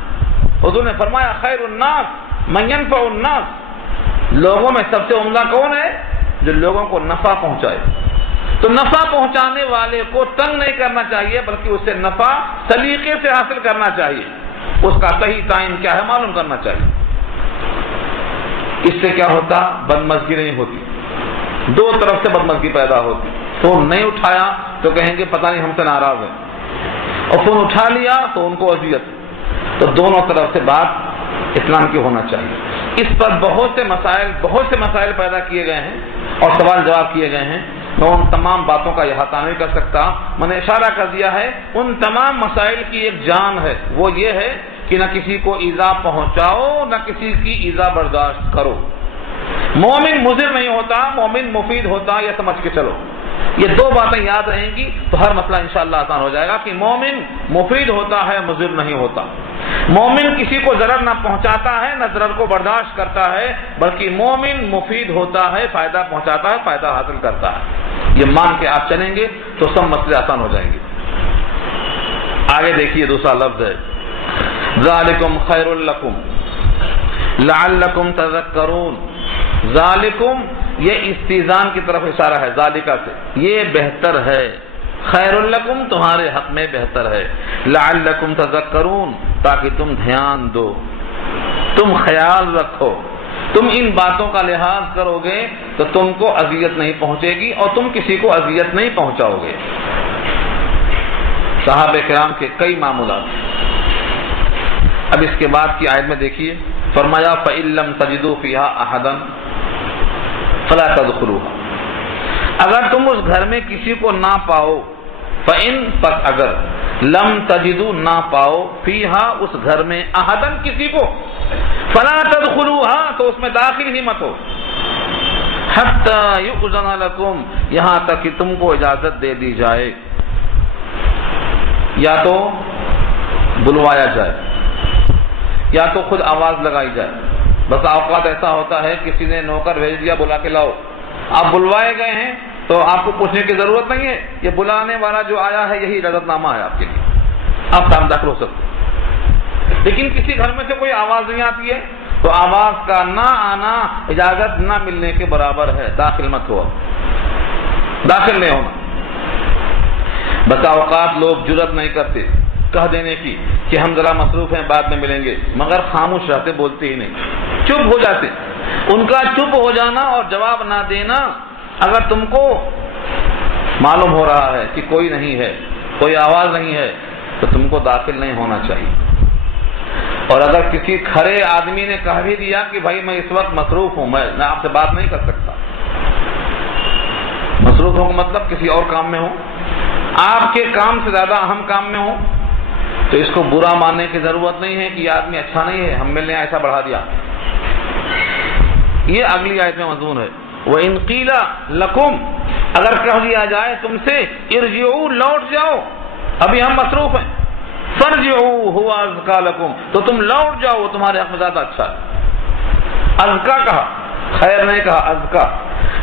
حضور نے فرمایا خیر الناس من ينفع الناس، لوگوں میں سب سے عمدہ کون ہے؟ جو لوگوں کو نفع پہنچائے۔ تو نفع پہنچانے والے کو تنگ نہیں کرنا چاہیے، بلکہ اسے نفع سلیقے سے حاصل کرنا چاہیے، اس کا صحیح ٹائم کیا ہے معلوم کرنا چاہیے۔ اس سے کیا ہوتا؟ بدمزگی نہیں ہوتی، دو طرف سے بدمزگی پیدا ہوتی۔ فون نہیں اٹھایا تو کہیں گے پتہ نہیں ہم سے ناراض ہیں، اور فون اٹھا لیا تو ان کو اذیت۔ تو دونوں طرف سے بات اسلام کی ہونا چاہیے۔ اس پر بہت سے مسائل پیدا کیے گئے ہیں اور سوال جواب کیے گئے ہیں، میں ان تمام باتوں کا احاطہ نہیں کر سکتا، میں نے اشارہ کر دیا ہے۔ ان تمام مسائل کی ایک جان ہے، وہ یہ ہے کہ نہ کسی کو ایذا پہنچاؤ، نہ کسی کی ایذا برداشت کرو۔ مومن مضر نہیں ہوتا، مومن مفید ہوتا، یہ سمجھ کے چلو۔ یہ دو باتیں یاد رہیں گی تو ہر مسئلہ انشاءاللہ آسان ہو جائے گا کہ مومن مفید ہوتا ہے، مضر نہیں ہوتا۔ مومن کسی کو ضرر نہ پہنچاتا ہے، نہ ضرر کو برداشت کرتا ہے، بلکہ مومن مفید ہوتا ہے، فائدہ پہنچاتا ہے، فائدہ حاصل کرتا ہے۔ یہ مان کے آپ چلیں گے تو سب مسئلے آسان ہو جائیں گے۔ آگے دیکھیے دوسرا لفظ ہے ذالکم خیر لکم لعلکم تذکرون۔ ذالکم یہ استیزان کی طرف اشارہ ہے، ذالکہ سے، یہ بہتر ہے، خیر لکم تمہارے حق میں بہتر ہے، لعلکم تذکرون تاکہ تم دھیان دو، تم خیال رکھو، تم ان باتوں کا لحاظ کرو گے تو تم کو اذیت نہیں پہنچے گی اور تم کسی کو اذیت نہیں پہنچاؤ گے۔ صحابہ کرام کے کئی معاملات۔ اب اس کے بعد کی آیت میں دیکھیے، فرمایا فَإِن لَّمْ تَجِدُوا فِيهَا أَحَدًا فَلَا تَدْخُلُوهَا، اگر تم اس گھر میں کسی کو نہ پاؤ، فَإِن پس اگر، لَّمْ تَجِدُوا نہ پاؤ، فِيهَا اس گھر میں، أَحَدًا کسی کو، فَلَا تَدْخُلُوهَا تو اس میں داخل ہی مت ہو، حَتَّى يُؤْذَنَ لَكُمْ یہاں تک کہ تم کو اجازت دے دی جائے، یا تو بلوایا جائے یا تو خود آواز لگائی جائے۔ بس اوقات ایسا ہوتا ہے کسی نے نوکر بھیج دیا بلا کے لاؤ، آپ بلوائے گئے ہیں تو آپ کو پوچھنے کی ضرورت نہیں ہے، یہ بلانے والا جو آیا ہے یہی اجازت نامہ ہے آپ کے لیے، آپ سامنے داخل ہو سکتے۔ لیکن کسی گھر میں سے کوئی آواز نہیں آتی ہے تو آواز کا نہ آنا اجازت نہ ملنے کے برابر ہے، داخل مت ہوا، داخل نہیں ہونا۔ بس اوقات لوگ جرأت نہیں کرتے کہہ دینے کی کہ ہم ذرا مصروف ہیں بعد میں ملیں گے، مگر خاموش رہتے، بولتے ہی نہیں، چپ ہو جاتے۔ ان کا چپ ہو جانا اور جواب نہ دینا، اگر تم کو معلوم ہو رہا ہے کہ کوئی نہیں ہے، کوئی آواز نہیں ہے، تو تم کو داخل نہیں ہونا چاہیے۔ اور اگر کسی کھڑے آدمی نے کہہ بھی دیا کہ بھائی میں اس وقت مصروف ہوں، میں آپ سے بات نہیں کر سکتا، مصروف ہوں مطلب کسی اور کام میں ہوں، آپ کے کام سے زیادہ اہم کام میں ہوں، تو اس کو برا ماننے کی ضرورت نہیں ہے کہ یہ آدمی اچھا نہیں ہے، ہم ملنے ایسا بڑھا دیا۔ یہ اگلی آیت میں مضمون ہے، وَإِن قِيلَ لَكُمْ اگر کہہ دیا جائے تم سے ارجعوا لوٹ جاؤ، ابھی ہم مصروف ہیں، فَارْجِعُوا هُوَ أَزْكَىٰ لَكُمْ تو تم لوٹ جاؤ، تمہارے حق میں زیادہ اچھا ہے۔ ازکا کہا، خیر نہیں کہا، ازکا،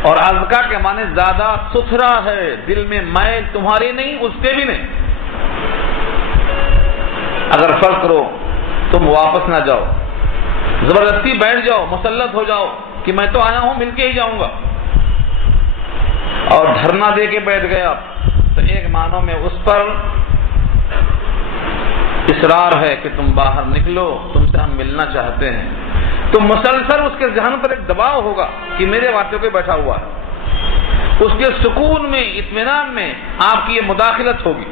اور ازکا کے معنی زیادہ ستھرا ہے، دل میں میل تمہاری نہیں، اس کے بھی نہیں۔ اگر فرض کرو تم واپس نہ جاؤ، زبردستی بیٹھ جاؤ، مسلط ہو جاؤ کہ میں تو آیا ہوں مل کے ہی جاؤں گا، اور دھرنا دے کے بیٹھ گئے آپ، تو ایک معنوں میں اس پر اصرار ہے کہ تم باہر نکلو، تم سے ہم ملنا چاہتے ہیں، تو مسلسل اس کے ذہن پر ایک دباؤ ہوگا کہ میرے واسطے کوئی بیٹھا ہوا ہے، اس کے سکون میں، اطمینان میں آپ کی یہ مداخلت ہوگی۔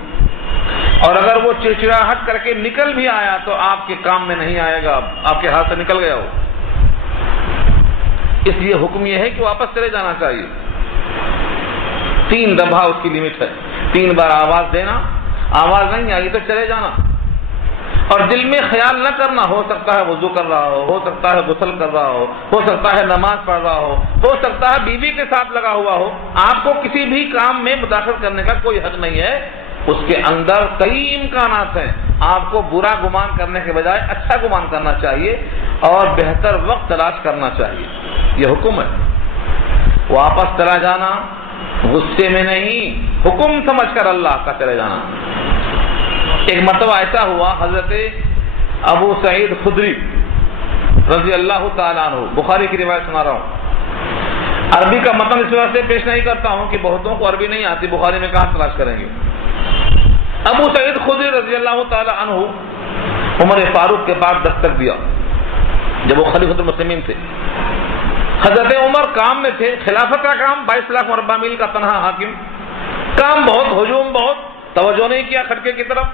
اور اگر وہ چڑچڑاہٹ کر کے نکل بھی آیا تو آپ کے کام میں نہیں آئے گا، آپ کے ہاتھ سے نکل گیا ہو۔ اس لیے حکم یہ ہے کہ واپس چلے جانا چاہیے۔ 3 دفعہ اس کی لمٹ ہے، 3 بار آواز دینا، آواز نہیں آئی تو چلے جانا۔ اور دل میں خیال نہ کرنا، ہو سکتا ہے وضو کر رہا ہو سکتا ہے غسل کر رہا ہو سکتا ہے نماز پڑھ رہا ہو سکتا ہے بیوی کے ساتھ لگا ہوا ہو، آپ کو کسی بھی کام میں مداخلت کرنے کا کوئی حق نہیں ہے۔ اس کے اندر کئی امکانات ہیں، آپ کو برا گمان کرنے کے بجائے اچھا گمان کرنا چاہیے اور بہتر وقت تلاش کرنا چاہیے، یہ حکم ہے۔ واپس چلا جانا غصے میں نہیں، حکم سمجھ کر اللہ کا چلے جانا۔ ایک مرتبہ ایسا ہوا، حضرت ابو سعید خدری رضی اللہ تعالیٰ عنہ، بخاری کی روایت سنا رہا ہوں، عربی کا متن اس وجہ سے پیش نہیں کرتا ہوں کہ بہتوں کو عربی نہیں آتی، بخاری میں کہاں تلاش کریں گے۔ ابو سعید خدری رضی اللہ تعالیٰ عنہ عمر فاروق کے پاس دستک دیا جب وہ خلیفۃ المسلمین تھے۔ حضرت عمر کام میں تھے، خلافت کا کام، 22 لاکھ مربع میل کا تنہا حاکم، کام بہت، ہجوم بہت، توجہ نہیں کیا کھٹکے کی طرف۔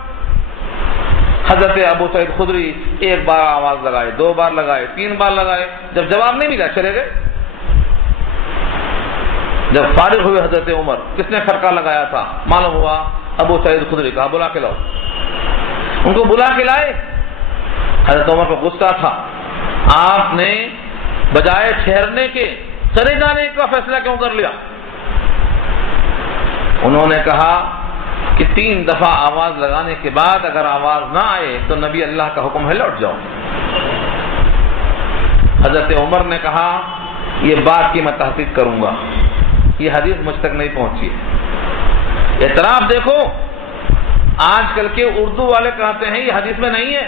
حضرت ابو سعید خدری ایک بار آواز لگائے، 2 بار لگائے، 3 بار لگائے، جب جواب نہیں ملا چلے گئے۔ جب فارغ ہوئے حضرت عمر، کس نے کھٹکا لگایا تھا معلوم ہوا، ابو سعید خدری، کہا بلا کے لاؤ۔ ان کو بلا کے لائے۔ حضرت عمر کو غصہ تھا، آپ نے بجائے ٹھہرنے کے چلے جانے کا فیصلہ کیوں کر لیا؟ انہوں نے کہا کہ 3 دفعہ آواز لگانے کے بعد اگر آواز نہ آئے تو نبی اللہ کا حکم ہے لوٹ جاؤ۔ حضرت عمر نے کہا یہ بات کی میں تحقیق کروں گا، یہ حدیث مجھ تک نہیں پہنچی ہے۔ اعتراف دیکھو، آج کل کے اردو والے کہتے ہیں یہ حدیث میں نہیں ہے،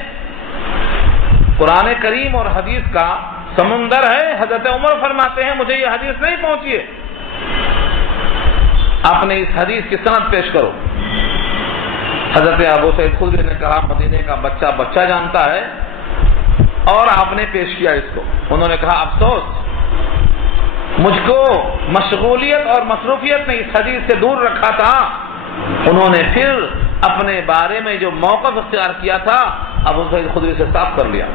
قرآن کریم اور حدیث کا سمندر ہے۔ حضرت عمر فرماتے ہیں مجھے یہ حدیث نہیں پہنچی ہے، آپ نے اس حدیث کی سند پیش کرو۔ حضرت ابو سعید خدری نے کہا مدینے کا بچہ بچہ جانتا ہے، اور آپ نے پیش کیا اس کو۔ انہوں نے کہا افسوس، مجھ کو مشغولیت اور مصروفیت نے اس حدیث سے دور رکھا تھا۔ انہوں نے پھر اپنے بارے میں جو موقف اختیار کیا تھا ابو سعید خدری سے صاف کر لیا۔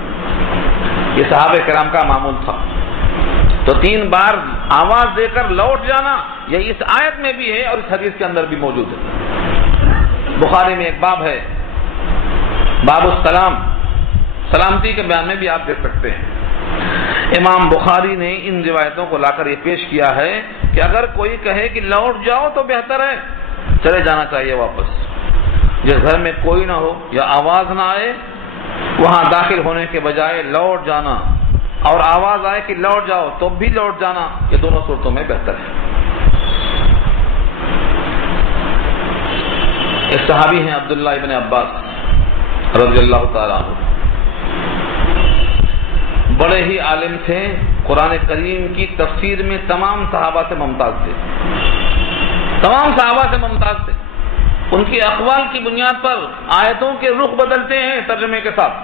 یہ صحابہ کرام کا معمول تھا۔ تو 3 بار آواز دے کر لوٹ جانا یہ اس آیت میں بھی ہے اور اس حدیث کے اندر بھی موجود ہے۔ بخاری میں ایک باب ہے، باب السلام، سلامتی کے بیان میں بھی آپ دیکھ سکتے ہیں۔ امام بخاری نے ان روایتوں کو لا کر یہ پیش کیا ہے کہ اگر کوئی کہے کہ لوٹ جاؤ تو بہتر ہے، چلے جانا چاہیے واپس۔ جس گھر میں کوئی نہ ہو یا آواز نہ آئے وہاں داخل ہونے کے بجائے لوٹ جانا، اور آواز آئے کہ لوٹ جاؤ تو بھی لوٹ جانا، یہ دونوں صورتوں میں بہتر ہے۔ ایک صحابی ہیں عبداللہ ابن عباس رضی اللہ تعالیٰ عنہ، بڑے ہی عالم تھے، قرآن کریم کی تفسیر میں تمام صحابہ سے ممتاز تھے، تمام صحابہ سے ممتاز تھے۔ ان کی اقوال کی بنیاد پر آیتوں کے رخ بدلتے ہیں ترجمے کے ساتھ۔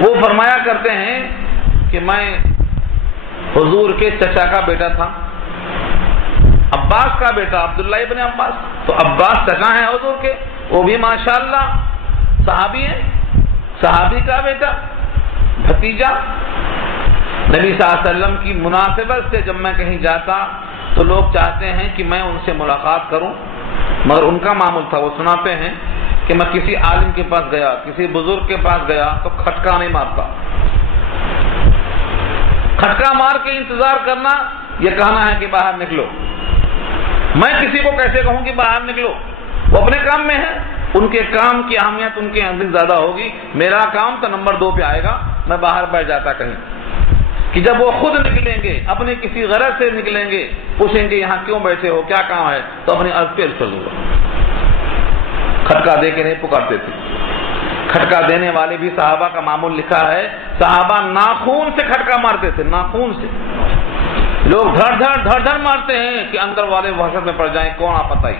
وہ فرمایا کرتے ہیں کہ میں حضور کے چچا کا بیٹا تھا، عباس کا بیٹا عبداللہ ابن عباس، تو عباس چچا ہیں حضور کے، وہ بھی ماشاءاللہ صحابی ہیں، صحابی کا بیٹا، بھتیجا۔ نبی صلی اللہ علیہ وسلم کی مناسبت سے جب میں کہیں جاتا تو لوگ چاہتے ہیں کہ میں ان سے ملاقات کروں، مگر ان کا معمول تھا، وہ سناتے ہیں کہ میں کسی عالم کے پاس گیا، کسی بزرگ کے پاس گیا تو کھٹکا نہیں مارتا۔ کھٹکا مار کے انتظار کرنا یہ کہنا ہے کہ باہر نکلو۔ میں کسی کو کیسے کہوں کہ باہر نکلو؟ وہ اپنے کام میں ہے، ان کے کام کی اہمیت ان کے اندر زیادہ ہوگی، میرا کام تو نمبر 2 پہ آئے گا، میں باہر بیٹھ جاتا کہیں۔ کہ جب وہ خود نکلیں گے، اپنے کسی غرض سے نکلیں گے، پوچھیں گے یہاں کیوں بیٹھے ہو، کیا کام ہے، تو اپنی عرض پیش کر دوں گا۔ کھٹکا دے کے نہیں پکارتے تھے۔ کھٹکا دینے والے بھی صحابہ کا معمول لکھا ہے، صحابہ ناخون سے کھٹکا مارتے تھے، ناخون سے۔ لوگ دھڑ دھڑ مارتے ہیں کہ اندر والے وحشت میں پڑ جائیں، کون آپ بتائی،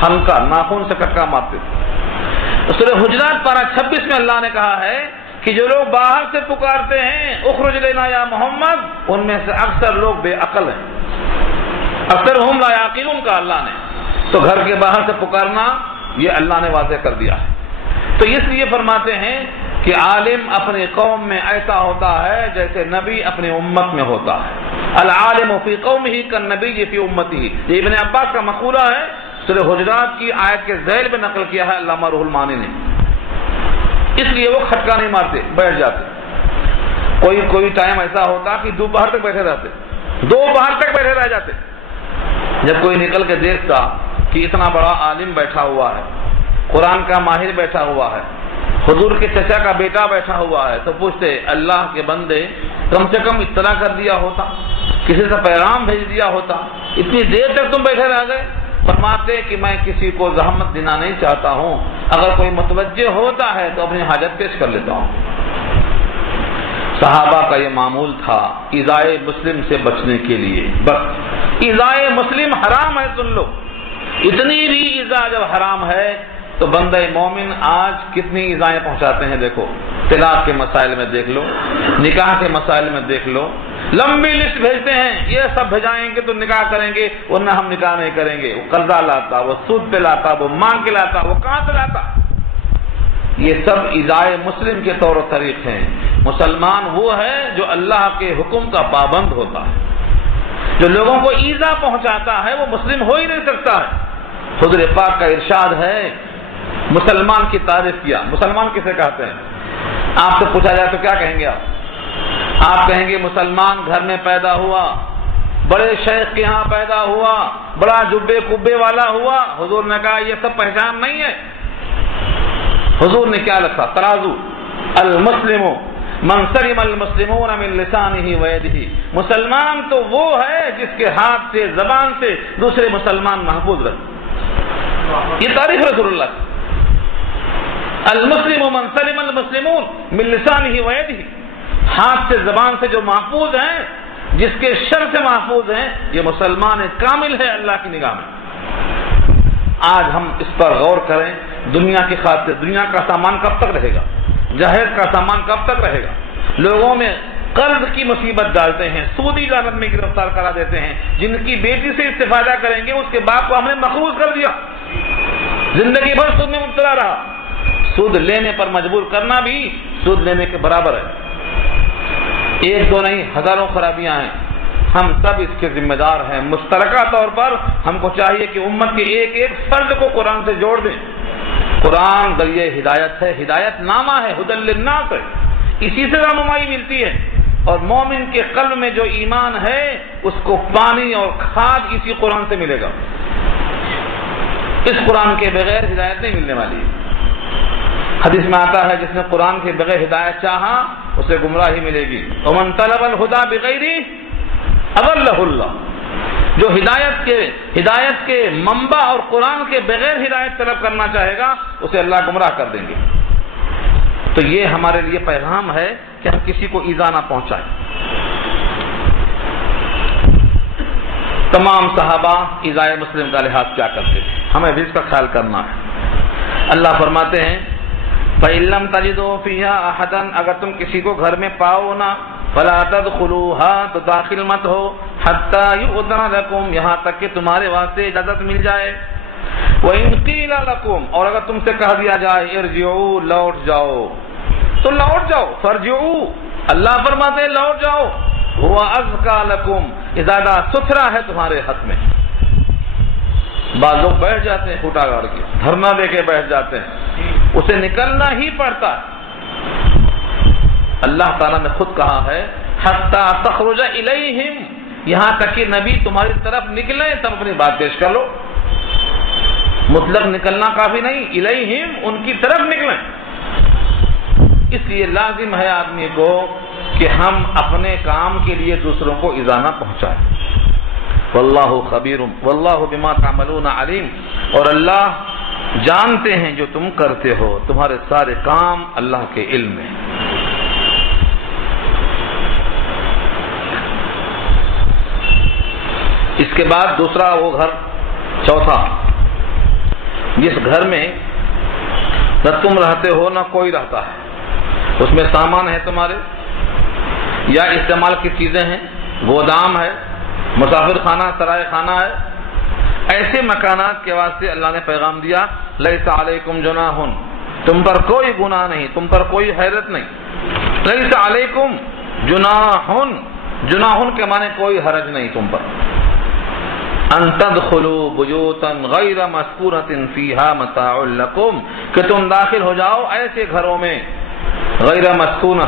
ہنکا ناخون سے کھٹکا مارتے تھے۔ سورہ حجرات پارہ 26 میں اللہ نے کہا ہے کہ جو لوگ باہر سے پکارتے ہیں اخرج لینا یا محمد، ان میں سے اکثر لوگ بے عقل ہیں، اکثر ہم لا یعقلون کا اللہ نے۔ تو گھر کے باہر سے پکارنا یہ اللہ نے واضح کر دیا ہے۔ تو اس لیے فرماتے ہیں کہ عالم اپنی قوم میں ایسا ہوتا ہے جیسے نبی اپنی امت میں ہوتا ہے۔ العالم فی قومہ کالنبی فی امتہ، یہ ابن عباس کا مقولہ ہے، سورہ حجرات کی آیت کے ذیل میں نقل کیا ہے علامہ روح المانی نے۔ اس لیے وہ کھٹکا نہیں مارتے، بیٹھ جاتے۔ کوئی ٹائم ایسا ہوتا کہ دوپہر تک بیٹھے رہتے، دوپہر تک بیٹھے رہ جاتے۔ جب کوئی نکل کے دیکھتا کہ اتنا بڑا عالم بیٹھا ہوا ہے، قرآن کا ماہر بیٹھا ہوا ہے، حضور کے چچا کا بیٹا بیٹھا ہوا ہے، تو پوچھتے اللہ کے بندے کم سے کم اطلاع کر دیا ہوتا، کسی سے پیغام بھیج دیا ہوتا، اتنی دیر تک تم بیٹھے رہ گئے۔ فرماتے کہ میں کسی کو زحمت دینا نہیں چاہتا ہوں، اگر کوئی متوجہ ہوتا ہے تو اپنی حاجت پیش کر لیتا ہوں۔ صحابہ کا یہ معمول تھا ایذائے مسلم سے بچنے کے لیے۔ بس ایذائے مسلم حرام ہے، سن لو، اتنی بھی ایذا جب حرام ہے تو بندہ مومن آج کتنی ایذائیں پہنچاتے ہیں۔ دیکھو طلاق کے مسائل میں دیکھ لو، نکاح کے مسائل میں دیکھ لو، لمبی لسٹ بھیجتے ہیں، یہ سب بھیجائیں گے تو نکاح کریں گے، ورنہ ہم نکاح نہیں کریں گے۔ وہ قرضہ لاتا، وہ سود پہ لاتا، وہ مانگ کے لاتا، وہ کہاں سے لاتا؟ یہ سب ایذائے مسلم کے طور و طریق ہیں۔ مسلمان وہ ہے جو اللہ کے حکم کا پابند ہوتا ہے، جو لوگوں کو ایذا پہنچاتا ہے وہ مسلم ہو ہی نہیں سکتا ہے۔ حضور پاک کا ارشاد ہے، مسلمان کی تعریف کیا۔ مسلمان کسے کہتے ہیں؟ آپ سے پوچھا جائے تو کیا کہیں گے آپ کہیں گے مسلمان گھر میں پیدا ہوا، بڑے شیخ کے ہاں پیدا ہوا، بڑا جبے کبے والا ہوا۔ حضور نے کہا یہ سب پہچان نہیں ہے۔ حضور نے کیا لکھا؟ ترازو، المسلم من سلم المسلمون من لسانه ويده، مسلمان تو وہ ہے جس کے ہاتھ سے زبان سے دوسرے مسلمان محفوظ رہے۔ یہ تعریف رسول اللہ، المسلم من سلم المسلمون من لسانه ويده، ہاتھ سے زبان سے جو محفوظ ہیں، جس کے شر سے محفوظ ہیں، یہ مسلمان کامل ہے اللہ کی نگاہ میں۔ آج ہم اس پر غور کریں، دنیا کی خاطر دنیا کا سامان کب تک رہے گا؟ جہیز کا سامان کب تک رہے گا؟ لوگوں میں قرض کی مصیبت ڈالتے ہیں، سودی لعنت میں گرفتار کرا دیتے ہیں، جن کی بیٹی سے استفادہ کریں گے اس کے باپ کو ہم نے مقروض کر دیا، زندگی بھر سود میں مبتلا رہا۔ سود لینے پر مجبور کرنا بھی سود لینے کے برابر ہے۔ ایک دو نہیں، ہزاروں خرابیاں ہیں، ہم سب اس کے ذمہ دار ہیں۔ مشترکہ طور پر ہم کو چاہیے کہ امت کے ایک ایک فرد کو قرآن سے جوڑ دیں۔ قرآن ذریعہ ہدایت ہے، ہدایت نامہ ہے، ہدی للناس ہے، اسی سے رہنمائی ملتی ہے۔ اور مومن کے قلب میں جو ایمان ہے اس کو پانی اور کھاد اسی قرآن سے ملے گا۔ اس قرآن کے بغیر ہدایت نہیں ملنے والی ہے۔ حدیث میں آتا ہے جس نے قرآن کے بغیر ہدایت چاہا اسے گمراہی ملے گی۔ ومن طلب الہدی بغیر اضلہ اللہ، جو ہدایت کے منبع اور قرآن کے بغیر ہدایت طلب کرنا چاہے گا اسے اللہ گمراہ کر دیں گے۔ تو یہ ہمارے لیے پیغام ہے کہ ہم کسی کو ایذا نہ پہنچائیں۔ تمام صحابہ ایذائے مسلم کا لحاظ کیا کرتے تھے، ہمیں بھی اس کا خیال کرنا ہے۔ اللہ فرماتے ہیں فَإِن لَّمْ تَجِدُوا فِيهَا أَحَدًا، اگر تم کسی کو گھر میں پاؤ نہ، فَلَا تَدْخُلُوهَا، تو داخل مت ہو، حَتَّى يُؤْذَنَ لَكُمْ، یہاں تک کہ تمہارے واسطے اجازت مل جائے۔ وَإِن قِيلَ لَكُمْ، اور اگر تم سے کہہ دیا جائے ارجعوا، لوٹ جاؤ، تو لوٹ جاؤ۔ فَارْجِعُوا، اللہ فرماتے ہیں لوٹ جاؤ، هُوَ أَزْكَىٰ لَكُمْ، یہ زیادہ ستھرا ہے تمہارے حق میں۔ بعض لوگ بیٹھ جاتے ہیں کھوٹا گاڑ کے، دھرنا دے کے بیٹھ جاتے ہیں، اسے نکلنا ہی پڑتا ہے۔ اللہ تعالیٰ نے خود کہا ہے حَتَّىٰ تَخْرُجَ إِلَيْهِمْ، یہاں تک کہ نبی تمہاری طرف نکلیں تب اپنی بات پیش کر لو۔ مطلق نکلنا کافی نہیں، الیہم، ان کی طرف نکلیں۔ اس لیے لازم ہے آدمی کو کہ ہم اپنے کام کے لیے دوسروں کو ایذا نہ پہنچائیں۔ واللہ خبیر واللہ بما تعملون علیم، اور اللہ جانتے ہیں جو تم کرتے ہو، تمہارے سارے کام اللہ کے علم میں۔ اس کے بعد دوسرا وہ گھر، چوتھا، جس گھر میں نہ تم رہتے ہو نہ کوئی رہتا ہے، اس میں سامان ہے تمہارے یا استعمال کی چیزیں ہیں، گودام ہے، مسافر خانہ، سرائے خانہ ہے، ایسے مکانات کے واسطے اللہ نے پیغام دیا لیس علیکم جناح، تم پر کوئی گناہ نہیں، تم پر کوئی حیرت نہیں۔ لیس علیکم جناح، جناح کے معنی کوئی حرج نہیں تم پر، ان تدخلوا بیوتا غیر مسکونۃ فیہا متاع لکم، کہ تم داخل ہو جاؤ ایسے گھروں میں غیر مسکونہ،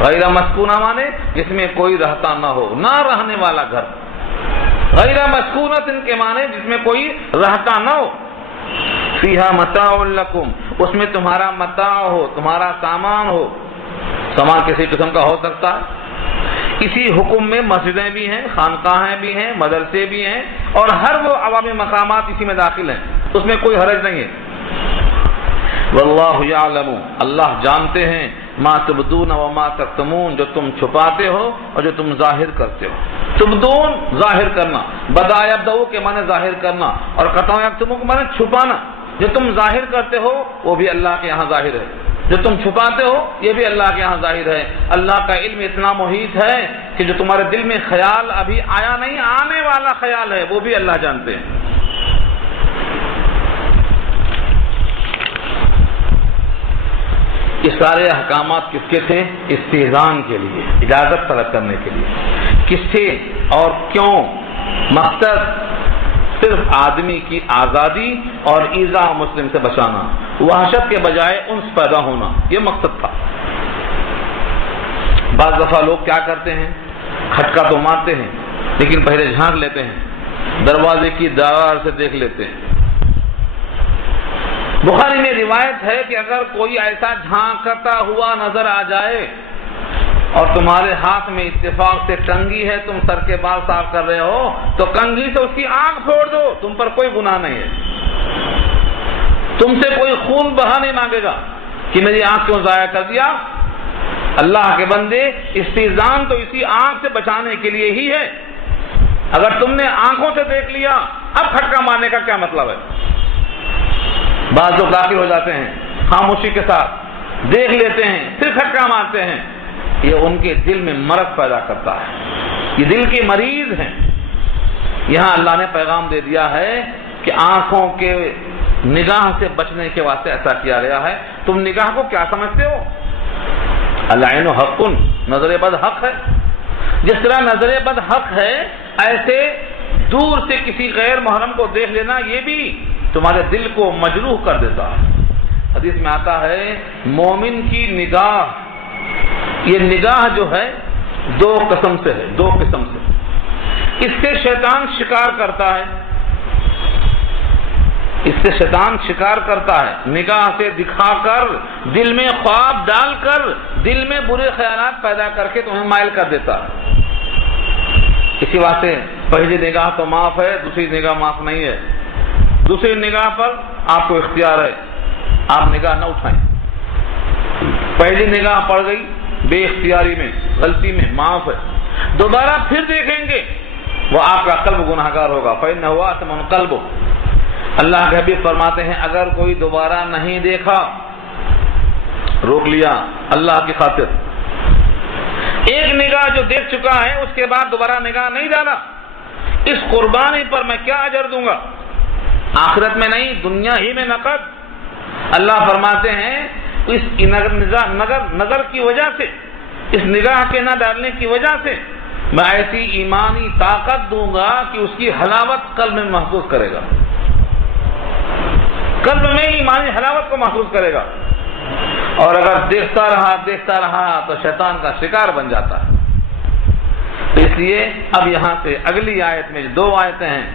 غیر مسکونہ مانے جس میں کوئی رہتا نہ ہو، نہ رہنے والا گھر، غیر مسکونۃ کے معنی جس میں کوئی رہتا نہ ہو، فیہا متاع لکم، اس میں تمہارا متاع ہو، تمہارا سامان ہو، سامان کسی قسم کا ہو سکتا ہے۔ اسی حکم میں مسجدیں بھی ہیں، خانقاہیں بھی ہیں، مدرسے بھی ہیں، اور ہر وہ عوامی مقامات اسی میں داخل ہیں، اس میں کوئی حرج نہیں ہے۔ واللہ یعلم، اللہ جانتے ہیں، ما تبدون وما تکتمون، جو تم چھپاتے ہو اور جو تم ظاہر کرتے ہو۔ تبدون ظاہر کرنا، بدا یبدؤ کے معنی ظاہر کرنا، اور قطع یکتمون کے معنی چھپانا۔ جو تم ظاہر کرتے ہو وہ بھی اللہ کے یہاں ظاہر ہے، جو تم چھپاتے ہو یہ بھی اللہ کے یہاں ظاہر ہے۔ اللہ کا علم اتنا محیط ہے کہ جو تمہارے دل میں خیال ابھی آیا نہیں، آنے والا خیال ہے، وہ بھی اللہ جانتے ہیں۔ یہ سارے احکامات کس کے تھے؟ استئذان کے لیے، اجازت طلب کرنے کے لیے۔ کس سے اور کیوں؟ مقصد صرف آدمی کی آزادی اور ایذا مسلم سے بچانا، وحشت کے بجائے انس پیدا ہونا، یہ مقصد تھا۔ بعض دفعہ لوگ کیا کرتے ہیں، کھٹکا تو مارتے ہیں لیکن پہلے جھانک لیتے ہیں، دروازے کی دیوار سے دیکھ لیتے ہیں۔ بخاری میں روایت ہے کہ اگر کوئی ایسا جھانکتا ہوا نظر آ جائے اور تمہارے ہاتھ میں اتفاق سے کنگھی ہے، تم سر کے بال صاف کر رہے ہو، تو کنگھی سے اس کی آنکھ پھوڑ دو، تم پر کوئی گناہ نہیں ہے۔ تم سے کوئی خون بہا نہیں مانگے گا کہ میری آنکھ کیوں ضائع کر دیا۔ اللہ کے بندے، استئذان تو اسی آنکھ سے بچانے کے لیے ہی ہے۔ اگر تم نے آنکھوں سے دیکھ لیا، اب کھٹکا مارنے کا کیا مطلب ہے؟ بعض لوگ داخل ہو جاتے ہیں خاموشی کے ساتھ، دیکھ لیتے ہیں، پھر کھٹکا مارتے ہیں۔ یہ ان کے دل میں مرض پیدا کرتا ہے، یہ دل کے مریض ہیں۔ یہاں اللہ نے پیغام دے دیا ہے کہ آنکھوں کے نگاہ سے بچنے کے واسطے ایسا کیا گیا ہے۔ تم نگاہ کو کیا سمجھتے ہو؟ العین حق، نظر بد حق ہے۔ جس طرح نظر بد حق ہے، ایسے دور سے کسی غیر محرم کو دیکھ لینا یہ بھی تمہارے دل کو مجروح کر دیتا ہے۔ حدیث میں آتا ہے مومن کی نگاہ، یہ نگاہ جو ہے دو قسم سے ہے، دو قسم سے۔ اس سے شیطان شکار کرتا ہے، اس سے شیطان شکار کرتا ہے، نگاہ سے دکھا کر، دل میں خواب ڈال کر، دل میں برے خیالات پیدا کر کے تمہیں مائل کر دیتا ہے۔ اسی واسطے پہلی نگاہ تو معاف ہے، دوسری نگاہ معاف نہیں ہے۔ دوسری نگاہ پر آپ کو اختیار ہے، آپ نگاہ نہ اٹھائیں۔ پہلی نگاہ پڑ گئی بے اختیاری میں، غلطی میں، معاف ہے۔ دوبارہ پھر دیکھیں گے، وہ آپ کا قلب گناہگار ہوگا۔ فَإِنَّهُ آثِمٌ قَلْبُهُ، اللہ کے حبیب فرماتے ہیں اگر کوئی دوبارہ نہیں دیکھا، روک لیا اللہ کی خاطر، ایک نگاہ جو دیکھ چکا ہے اس کے بعد دوبارہ نگاہ نہیں ڈالا، اس قربانی پر میں کیا اجر دوں گا؟ آخرت میں نہیں، دنیا ہی میں نقد۔ اللہ فرماتے ہیں اس نظر کی وجہ سے، اس نگاہ کے نہ ڈالنے کی وجہ سے میں ایسی ایمانی طاقت دوں گا کہ اس کی حلاوت قلب میں محسوس کرے گا، قلب میں ایمانی حلاوت کو محسوس کرے گا۔ اور اگر دیکھتا رہا تو شیطان کا شکار بن جاتا ہے۔ تو اس لیے اب یہاں سے اگلی آیت میں دو آیتیں ہیں،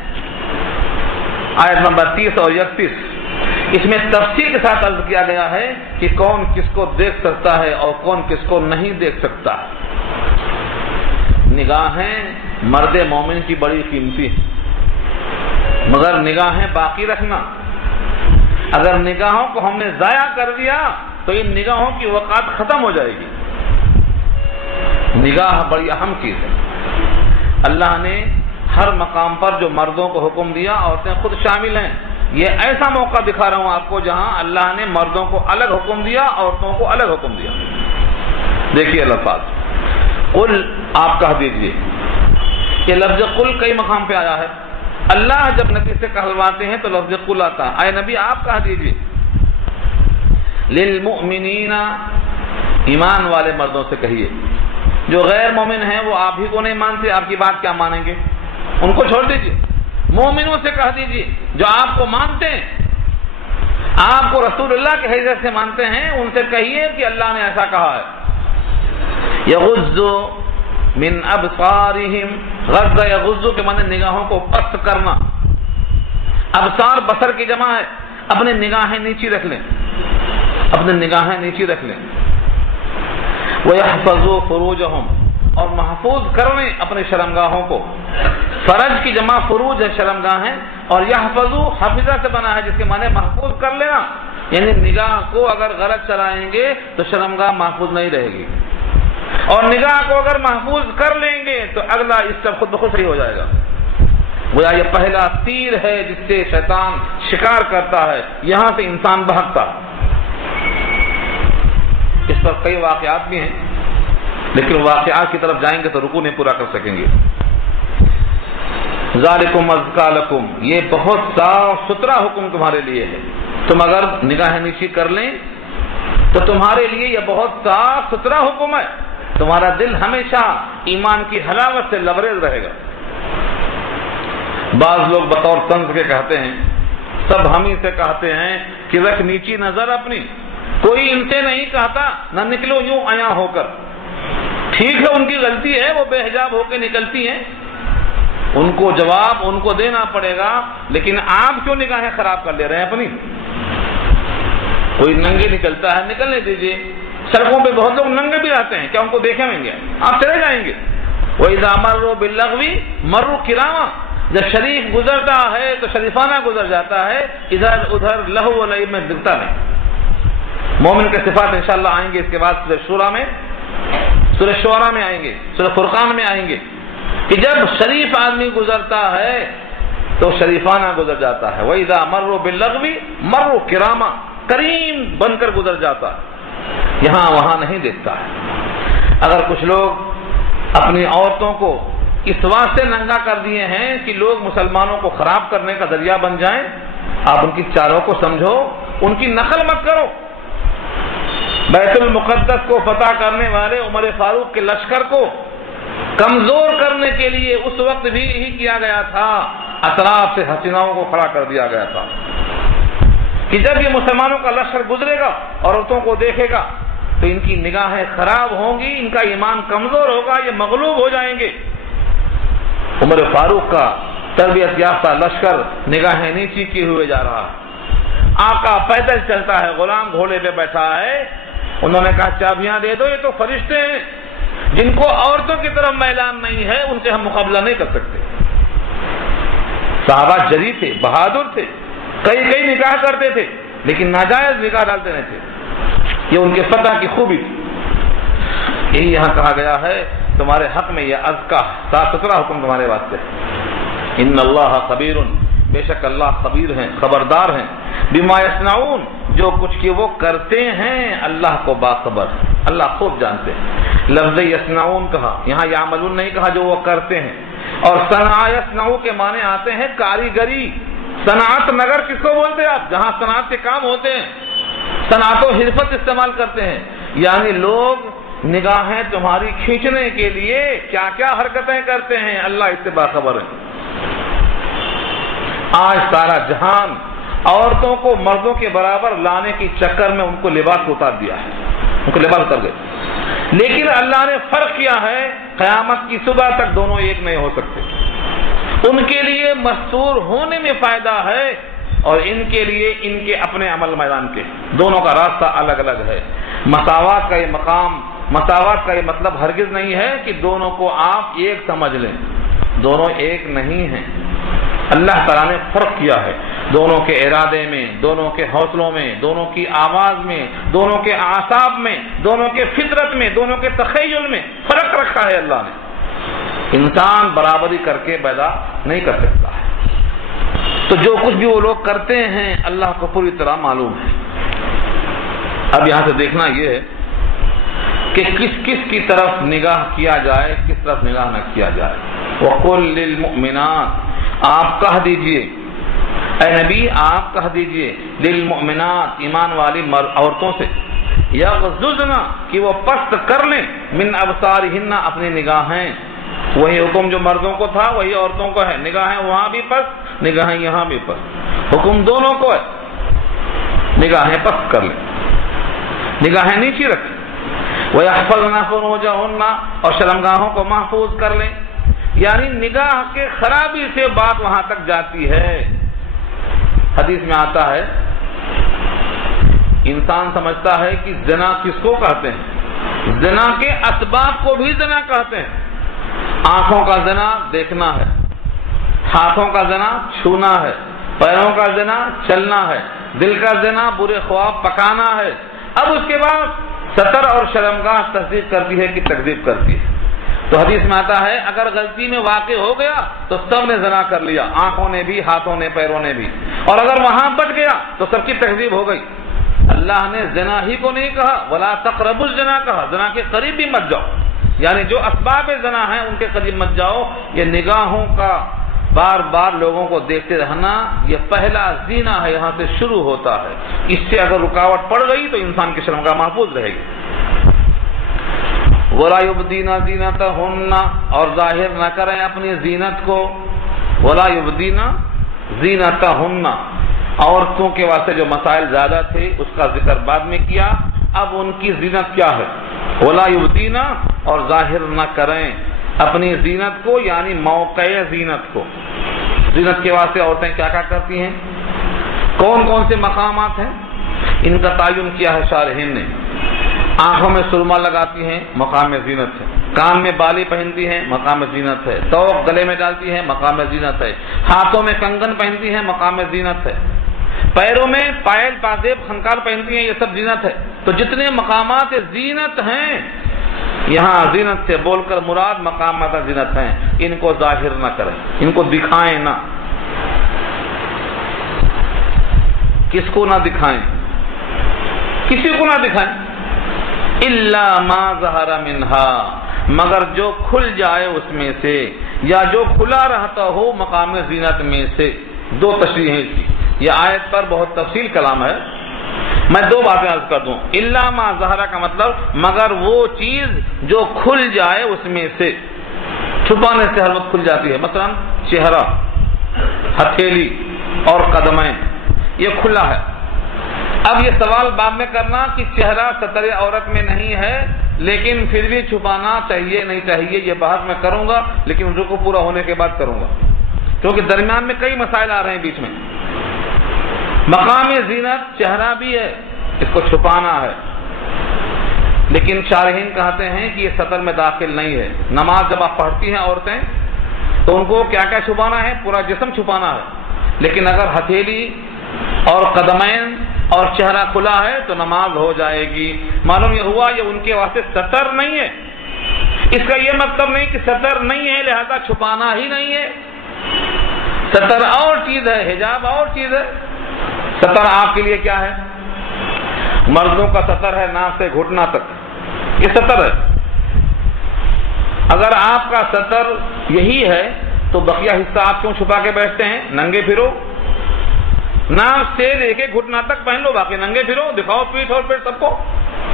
آیت نمبر 30 اور 31، اس میں تفصیل کے ساتھ عرض کیا گیا ہے کہ کون کس کو دیکھ سکتا ہے اور کون کس کو نہیں دیکھ سکتا ہے۔ نگاہیں مرد مومن کی بڑی قیمتی ہیں، مگر نگاہیں باقی رکھنا۔ اگر نگاہوں کو ہم نے ضائع کر دیا تو ان نگاہوں کی وقات ختم ہو جائے گی۔ نگاہ بڑی اہم چیز ہے۔ اللہ نے ہر مقام پر جو مردوں کو حکم دیا، عورتیں خود شامل ہیں۔ یہ ایسا موقع دکھا رہا ہوں آپ کو جہاں اللہ نے مردوں کو الگ حکم دیا، عورتوں کو الگ حکم دیا۔ دیکھیے الفاظ، قل، آپ کہہ دیجئے۔ یہ لفظ قل کئی مقام پہ آیا ہے۔ اللہ جب نبی سے کہلواتے ہیں تو لفظ قل آتا ہے، اے نبی آپ کہہ دیجئے۔ للمؤمنین، ایمان والے مردوں سے کہیے۔ جو غیر مومن ہیں وہ آپ ہی کو نہیں مانتے، آپ کی بات کیا مانیں گے؟ ان کو چھوڑ دیجئے۔ مومنوں سے کہہ دیجیے جو آپ کو مانتے ہیں، آپ کو رسول اللہ کی حیثیت سے مانتے ہیں، ان سے کہیے کہ اللہ نے ایسا کہا ہے، یغضوا من ابصارہم، غض یغض کے معنی نگاہوں کو پست کرنا، ابصار بصر کی جمع ہے، اپنے نگاہیں نیچی رکھ لیں، اپنے نگاہیں نیچی رکھ لیں، وَيَحْفَظُوا فُرُوجَهُمْ، اور محفوظ کر لیں اپنے شرمگاہوں کو۔ فرج کی جمع فروج ہے، شرمگاہیں، اور یحفظوا حفظہ سے بنا ہے جس کے معنی محفوظ کر لینا، یعنی نگاہ کو اگر غلط چلائیں گے تو شرمگاہ محفوظ نہیں رہے گی، اور نگاہ کو اگر محفوظ کر لیں گے تو اگلا اس سے خود بخود صحیح ہو جائے گا۔ گویا یہ پہلا تیر ہے جس سے شیطان شکار کرتا ہے، یہاں سے انسان بھاگتا۔ اس پر کئی واقعات بھی ہیں، لیکن واقعات کی طرف جائیں گے تو رکوع نہیں پورا کر سکیں گے۔ ذالکم ازکا لکم، یہ بہت صاف ستھرا حکم تمہارے لیے ہے، تم اگر نگاہ نیچی کر لیں تو تمہارے لیے یہ بہت صاف ستھرا حکم ہے، تمہارا دل ہمیشہ ایمان کی حلاوت سے لبریز رہے گا۔ بعض لوگ بطور طنز کے کہتے ہیں، سب ہم ہی سے کہتے ہیں کہ رکھ نیچی نظر اپنی، کوئی ان سے نہیں کہتا نہ نکلو یوں عیاں ہو کر۔ ٹھیک ہے، ان کی غلطی ہے، وہ بے حجاب ہو کے نکلتی ہیں، ان کو جواب ان کو دینا پڑے گا، لیکن آپ کیوں نگاہیں خراب کر لے رہے ہیں اپنی؟ کوئی ننگے نکلتا ہے، نکلنے دیجئے، سڑکوں پہ بہت لوگ ننگے بھی آتے ہیں، کیا ان کو دیکھیں گے؟ آپ چلے جائیں گے۔ وَإِذَا مَرُّوا بِاللَّغْوِ مَرُّوا كِرَامًا، جب شریف گزرتا ہے تو شریفانہ گزر جاتا ہے، ادھر ادھر لہو و لعب میں دکھتا نہیں۔ مومن کے صفات انشاءاللہ آئیں گے اس کے بعد سورہ شعراء میں آئیں گے، سورہ فرقان میں آئیں گے، کہ جب شریف آدمی گزرتا ہے تو شریفانہ گزر جاتا ہے۔ وَإِذَا مَرُّوا بِاللَّغْوِ مَرُّوا كِرَامًا، کریم بن کر گزر جاتا ہے، یہاں وہاں نہیں دیکھتا ہے۔ اگر کچھ لوگ اپنی عورتوں کو اس واسطے ننگا کر دیے ہیں کہ لوگ مسلمانوں کو خراب کرنے کا ذریعہ بن جائیں، آپ ان کی چالوں کو سمجھو، ان کی نقل مت کرو۔ بیت المقدس کو فتح کرنے والے عمر فاروق کے لشکر کو کمزور کرنے کے لیے اس وقت بھی یہی کیا گیا تھا، اطراف سے حسیناؤں کو کھڑا کر دیا گیا تھا کہ جب یہ مسلمانوں کا لشکر گزرے گا، عورتوں کو دیکھے گا تو ان کی نگاہیں خراب ہوں گی، ان کا ایمان کمزور ہوگا، یہ مغلوب ہو جائیں گے۔ عمر فاروق کا تربیت یافتہ لشکر نگاہیں نیچی کیے ہوئے جا رہا ہے، آقا پیدل چلتا ہے، غلام گھوڑے پہ بیٹھا ہے، انہوں نے کہا چابیاں دے دو، یہ تو فرشتے ہیں جن کو عورتوں کی طرف میلان نہیں ہے، ان سے ہم مقابلہ نہیں کر سکتے۔ صحابہ جری تھے، بہادر تھے، کئی نکاح کرتے تھے، لیکن ناجائز نکاح ڈالتے نہیں تھے، یہ ان کے فتح کی خوبی تھی۔ یہی یہاں کہا گیا ہے تمہارے حق میں یہ ازکا صاف ستھرا حکم تمہارے واسطے۔ ان اللہ خبیر، بے شک اللہ خبیر ہیں، خبردار ہیں، بما یصنعون، جو کچھ کہ وہ کرتے ہیں، اللہ کو باخبر، اللہ خوب جانتے ہیں۔ لفظ یصنعون کہا، یہاں یعملون نہیں کہا، جو وہ کرتے ہیں۔ اور صنع یصنع کے معنی آتے ہیں کاریگری، صنعت نگر کس کو بولتے ہیں آپ؟ جہاں صنعت کے کام ہوتے ہیں، صنعت و حرفت استعمال کرتے ہیں، یعنی لوگ نگاہیں تمہاری کھینچنے کے لیے کیا کیا حرکتیں کرتے ہیں، اللہ اس سے باخبر ہے۔ آج سارا جہان عورتوں کو مردوں کے برابر لانے کی چکر میں ان کو لباس اتار دیا ہے، ان کو لباس اتر گئے، لیکن اللہ نے فرق کیا ہے، قیامت کی صبح تک دونوں ایک نہیں ہو سکتے۔ ان کے لیے مستور ہونے میں فائدہ ہے، اور ان کے لیے ان کے اپنے عمل میدان کے، دونوں کا راستہ الگ الگ ہے۔ مساوات کا یہ مقام، مساوات کا یہ مطلب ہرگز نہیں ہے کہ دونوں کو آپ ایک سمجھ لیں، دونوں ایک نہیں ہیں۔ اللہ تعالیٰ نے فرق کیا ہے دونوں کے ارادے میں، دونوں کے حوصلوں میں، دونوں کی آواز میں، دونوں کے اعصاب میں، دونوں کے فطرت میں، دونوں کے تخیل میں فرق رکھا ہے اللہ نے۔ انسان برابری کر کے پیدا نہیں کر سکتا ہے، تو جو کچھ بھی وہ لوگ کرتے ہیں اللہ کو پوری طرح معلوم ہے۔ اب یہاں سے دیکھنا یہ ہے کہ کس کس کی طرف نگاہ کیا جائے، کس طرف نگاہ نہ کیا جائے۔ وَقُلْ لِلْمُؤْمِنَاتِ، آپ کہہ دیجئے، اے نبی آپ کہہ دیجئے، للمؤمنات، ایمان والی عورتوں سے، یغضضن، کہ وہ پست کر لیں، من ابصارہن، اپنی نگاہیں، وہی حکم جو مردوں کو تھا وہی عورتوں کو ہے، نگاہیں وہاں بھی پس، نگاہیں یہاں بھی پس، حکم دونوں کو ہے، نگاہیں پس کر لیں، نگاہیں نیچی رکھیں، وَيَحْفَظْنَ فُرُوجَهُنَّ اور شرمگاہوں کو محفوظ کر لیں، یعنی نگاہ کے خرابی سے بات وہاں تک جاتی ہے۔ حدیث میں آتا ہے انسان سمجھتا ہے کہ زنا کس کو کہتے ہیں، زنا کے اسباب کو بھی زنا کہتے ہیں۔ آنکھوں کا زنا دیکھنا ہے، ہاتھوں کا زنا چھونا ہے، پیروں کا زنا چلنا ہے، دل کا زنا برے خواب پکانا ہے۔ اب اس کے بعد ستر اور شرمگاہ تصدیق کرتی ہے کہ تکذیب کرتی ہے۔ تو حدیث میں آتا ہے اگر غلطی میں واقع ہو گیا تو سب نے زنا کر لیا، آنکھوں نے بھی، ہاتھوں نے، پیروں نے بھی، اور اگر وہاں بچ گیا تو سب کی تکذیب ہو گئی۔ اللہ نے زنا ہی کو نہیں کہا، ولا تقربوا الزنا کہا، زنا کے قریب بھی مت جاؤ، یعنی جو اسباب زنا ہیں ان کے قریب مت جاؤ۔ یہ نگاہوں کا بار بار لوگوں کو دیکھتے رہنا یہ پہلا زنا ہے، یہاں سے شروع ہوتا ہے۔ اس سے اگر رکاوٹ پڑ گئی تو انسان کی شرمگاہ محفوظ رہے گی۔ وَلَا يُبْدِينَ زِينَتَهُنَّ اور ظاہر نہ کریں اپنی زینت کو، وَلَا يُبْدِينَ زِينَتَهُنَّ عورتوں کے واسطے جو مسائل زیادہ تھے اس کا ذکر بعد میں کیا، اب ان کی زینت کیا ہے۔ وَلَا يُبْدِينَ اور ظاہر نہ کریں اپنی زینت کو، یعنی موقع زینت کو۔ زینت کے واسطے عورتیں کیا کیا کرتی ہیں، کون کون سے مقامات ہیں، ان کا تعین کیا ہے شارحین نے۔ آنکھوں میں سرما لگاتی ہیں، مقام زینت ہے۔ کان میں بالی پہنتی ہیں، مقام زینت ہے۔ توق گلے میں ڈالتی ہیں، مقام زینت ہے۔ ہاتھوں میں کنگن پہنتی ہیں، مقام زینت ہے۔ پیروں میں پائل، پادیب، خنکار پہنتی ہیں، یہ سب زینت ہے۔ تو جتنے مقامات زینت ہیں یہاں زینت سے بول کر مراد مقامات زینت ہیں، ان کو ظاہر نہ کریں، ان کو دکھائیں نہ۔ کس کو نہ دکھائیں، کسی کو نہ دکھائیں، الا ما ظہر منہا مگر جو کھل جائے اس میں سے، یا جو کھلا رہتا ہو مقام زینت میں سے۔ دو تشریحیں کی، یہ آیت پر بہت تفصیل کلام ہے، میں دو باتیں عرض کر دوں۔ الا ما ظہر کا مطلب مگر وہ چیز جو کھل جائے اس میں سے، چھپانے سے ہر وقت کھل جاتی ہے، مثلا چہرہ، ہتھیلی اور قدمیں، یہ کھلا ہے۔ اب یہ سوال بعد میں کرنا کہ چہرہ ستر عورت میں نہیں ہے لیکن پھر بھی چھپانا چاہیے نہیں چاہیے، یہ بحث میں کروں گا لیکن رکوع پورا ہونے کے بعد کروں گا، کیونکہ درمیان میں کئی مسائل آ رہے ہیں بیچ میں۔ مقام زینت چہرہ بھی ہے، اس کو چھپانا ہے، لیکن شارحین کہتے ہیں کہ یہ سطر میں داخل نہیں ہے۔ نماز جب آپ پڑھتی ہیں عورتیں تو ان کو کیا کیا چھپانا ہے، پورا جسم چھپانا ہے، لیکن اگر ہتھیلی اور قدمین اور چہرہ کھلا ہے تو نماز ہو جائے گی۔ معلوم یہ ہوا یہ ان کے واسطے سطر نہیں ہے۔ اس کا یہ مطلب نہیں کہ سطر نہیں ہے لہذا چھپانا ہی نہیں ہے۔ سطر اور چیز ہے، حجاب اور چیز ہے۔ سطر آپ کے لیے کیا ہے، مردوں کا سطر ہے ناک سے گھٹنا تک، یہ سطر ہے۔ اگر آپ کا سطر یہی ہے تو بقیہ حصہ آپ کیوں چھپا کے بیٹھتے ہیں، ننگے پھرو، ناک سے لے کے گھٹنا تک پہن لو، باقی ننگے پھرو، دکھاؤ پیٹھ اور پیٹ سب کو،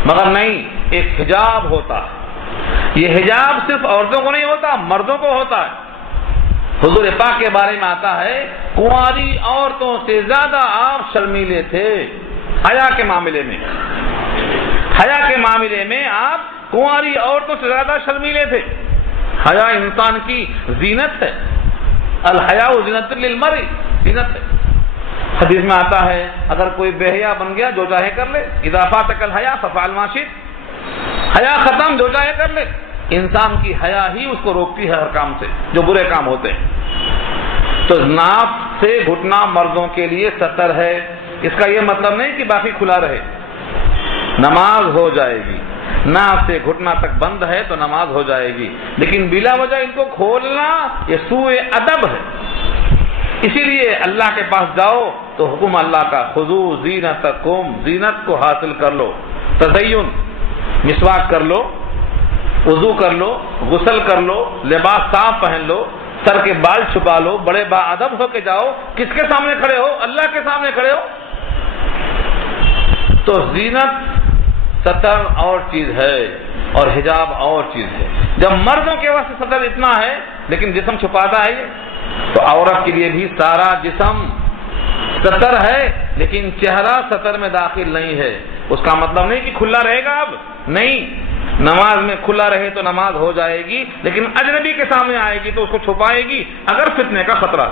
مگر نہیں، ایک حجاب ہوتا ہے۔ یہ حجاب صرف عورتوں کو نہیں ہوتا، مردوں کو ہوتا ہے۔ حضور پاک کے بارے میں آتا ہے کنواری عورتوں سے زیادہ آپ شرمیلے تھے حیا کے معاملے میں، حیا کے معاملے میں آپ کنواری عورتوں سے زیادہ شرمیلے تھے۔ حیا انسان کی زینت ہے، الحیاء زینت للمرء، زینت ہے۔ حدیث میں آتا ہے اگر کوئی بے حیا بن گیا جو چاہے کر لے، اذا فاتک الحیا ففعل ما شئت، حیا ختم جو چاہے کر لے۔ انسان کی حیا ہی اس کو روکتی ہے ہر کام سے جو برے کام ہوتے ہیں۔ تو ناک سے گھٹنا مردوں کے لیے سطر ہے، اس کا یہ مطلب نہیں کہ باقی کھلا رہے، نماز ہو جائے گی۔ ناک سے گھٹنا تک بند ہے تو نماز ہو جائے گی، لیکن بلا وجہ ان کو کھولنا یہ سوء ادب ہے۔ اسی لیے اللہ کے پاس جاؤ تو حکم اللہ کا، خذوا زینتکم، زینت کو حاصل کر لو، تزین، مسواک کر لو، وضو کر لو، غسل کر لو، لباس صاف پہن لو، سر کے بال چھپا لو، بڑے با ادب ہو کے جاؤ۔ کس کے سامنے کھڑے ہو، اللہ کے سامنے کھڑے ہو۔ تو زینت سطر اور چیز ہے، اور حجاب اور چیز ہے. جب مردوں کے واسطے سطر اتنا ہے لیکن جسم چھپاتا ہے یہ, تو عورت کے لیے بھی سارا جسم سطر ہے لیکن چہرہ سطر میں داخل نہیں ہے. اس کا مطلب نہیں کہ کھلا رہے گا, اب نہیں, نماز میں کھلا رہے تو نماز ہو جائے گی, لیکن اجنبی کے سامنے آئے گی تو اس کو چھپائے گی اگر فتنے کا خطرہ,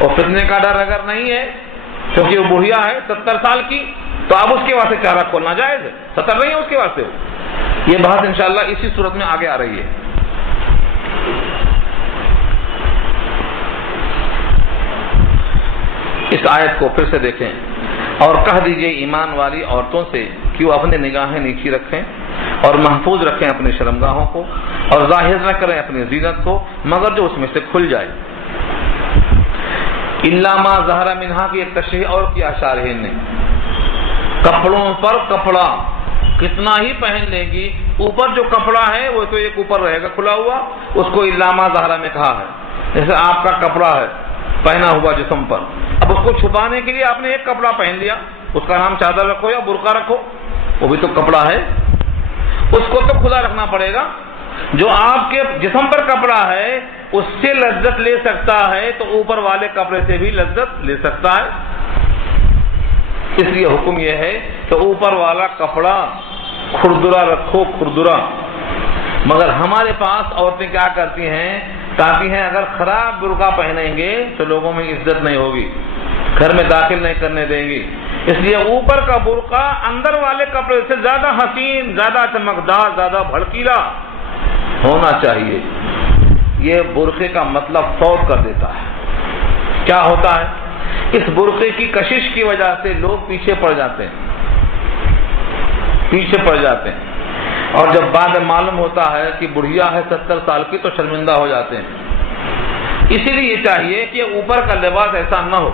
اور فتنے کا ڈر اگر نہیں ہے کیونکہ وہ بڑھیا ہے 70 سال کی, تو اب اس کے واسطے چہرہ کھولنا جائز ہے, سطر نہیں ہے اس کے واسطے. یہ بات انشاءاللہ اسی صورت میں آگے آ رہی ہے. اس آیت کو پھر سے دیکھیں. اور کہہ دیجئے ایمان والی عورتوں سے کہ وہ اپنے نگاہیں نیچی رکھیں اور محفوظ رکھیں اپنی شرمگاہوں کو, اور ظاہر نہ کریں اپنی زینت کو مگر جو اس میں سے کھل جائے. الا ما ظہر منہا کی ایک تشریح اور کیا شارحین نے, کپڑوں پر کپڑا کتنا ہی پہن لے گی, اوپر جو کپڑا ہے وہ تو ایک اوپر رہے گا کھلا ہوا, اس کو الا ما ظہر میں کہا ہے. جیسے آپ کا کپڑا ہے پہنا ہوا جسم پر, اب اس کو چھپانے کے لیے آپ نے ایک کپڑا پہن لیا, اس کا نام چادر رکھو یا برقع رکھو, وہ بھی تو کپڑا ہے, اس کو تو کھلا رکھنا پڑے گا. جو آپ کے جسم پر کپڑا ہے اس سے لذت لے سکتا ہے تو اوپر والے کپڑے سے بھی لذت لے سکتا ہے. اس لیے حکم یہ ہے کہ اوپر والا کپڑا کھردرا رکھو, کھردرا. مگر ہمارے پاس عورتیں کیا کرتی ہیں, کہتی ہیں اگر خراب برقع پہنیں گے تو لوگوں میں عزت نہیں ہوگی, گھر میں داخل نہیں کرنے دیں گی. اس لیے اوپر کا برقع اندر والے کپڑے سے زیادہ حسین, زیادہ چمکدار, زیادہ بھڑکیلا ہونا چاہیے. یہ برقعے کا مطلب فوت کر دیتا ہے. کیا ہوتا ہے, اس برقعے کی کشش کی وجہ سے لوگ پیچھے پڑ جاتے ہیں, پیچھے پڑ جاتے ہیں, اور جب بعد میں معلوم ہوتا ہے کہ بڑھیا ہے 70 سال کی تو شرمندہ ہو جاتے ہیں. اسی لیے یہ چاہیے کہ اوپر کا لباس ایسا نہ ہو.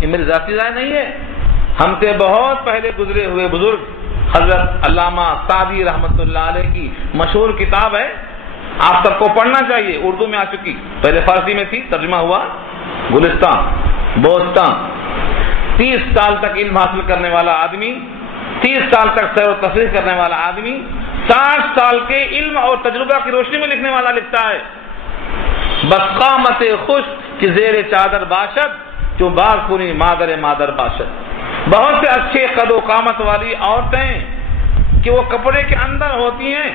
یہ میری ذاتی رائے نہیں ہے, ہم سے بہت پہلے گزرے ہوئے بزرگ حضرت علامہ سعدی رحمۃ اللہ علیہ کی مشہور کتاب ہے, آپ سب کو پڑھنا چاہیے, اردو میں آ چکی, پہلے فارسی میں تھی, ترجمہ ہوا گلستان بوستان. 30 سال تک علم حاصل کرنے والا آدمی, 30 سال تک سیر و تفریح کرنے والا آدمی, 60 سال کے علم اور تجربہ کی روشنی میں لکھنے والا لکھتا ہے, بس قامت خوش کہ زیر چادر باشد جو باز پوری مادر مادر باشد. بہت سے اچھے قد و قامت والی عورتیں کہ وہ کپڑے کے اندر ہوتی ہیں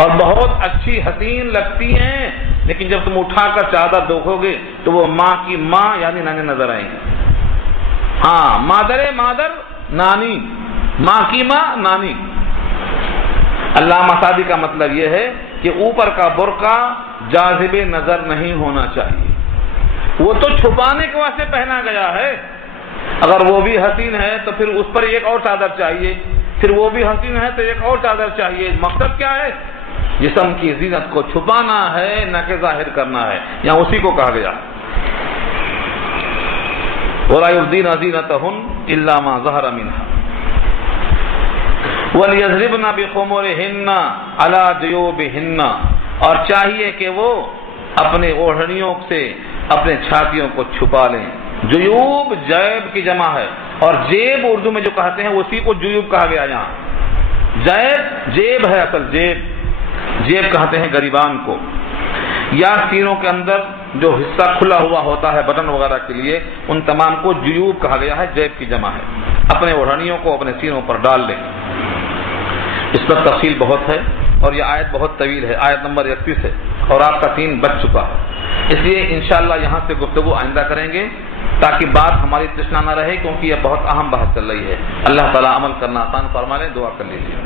اور بہت اچھی حسین لگتی ہیں, لیکن جب تم اٹھا کر چادر دیکھو گے تو وہ ماں کی ماں یعنی نانی نظر آئیں گی. ہاں, مادر مادر نانی, ماں کی ماں نانی. علامہ سعدی کا مطلب یہ ہے کہ اوپر کا برقع جاذب نظر نہیں ہونا چاہیے, وہ تو چھپانے کے واسطے پہنا گیا ہے. اگر وہ بھی حسین ہے تو پھر اس پر ایک اور چادر چاہیے, پھر وہ بھی حسین ہے تو ایک اور چادر چاہیے. مقصد کیا ہے, جسم کی زینت کو چھپانا ہے نہ کہ ظاہر کرنا ہے. یہاں اسی کو کہا گیا وَلَا يُبْدِينَ زِينَتَهُنَّ إِلَّا مَا ظَهَرَ مِنْهَا وَلْيَضْرِبْنَ بِخُمُرِهِنَّ عَلَى جُيُوبِهِنَّ. اور چاہیے کہ وہ اپنے اوڑھنیوں سے اپنے چھاتیوں کو چھپا لیں. جیوب جیب کی جمع ہے, اور جیب اردو میں جو کہتے ہیں اسی کو جیوب کہا گیا. یہاں جیب جیب ہے, اصل جیب, جیب کہتے ہیں گریبان کو, یا سینوں کے اندر جو حصہ کھلا ہوا ہوتا ہے بٹن وغیرہ کے لیے, ان تمام کو جیوب کہا گیا ہے, جیب کی جمع ہے. اپنے اوڑھنیوں کو اپنے سینوں پر ڈال لیں. اس پر تفصیل بہت ہے اور یہ آیت بہت طویل ہے, آیت نمبر 31 ہے, اور آپ کا 3 بچ چکا ہے. اس لیے انشاءاللہ یہاں سے گفتگو آئندہ کریں گے تاکہ بات ہماری تشنا نہ رہے, کیونکہ یہ بہت اہم بحث چل رہی ہے. اللہ تعالیٰ عمل کرنا آسان فرما لے, دعا کر لیجیے.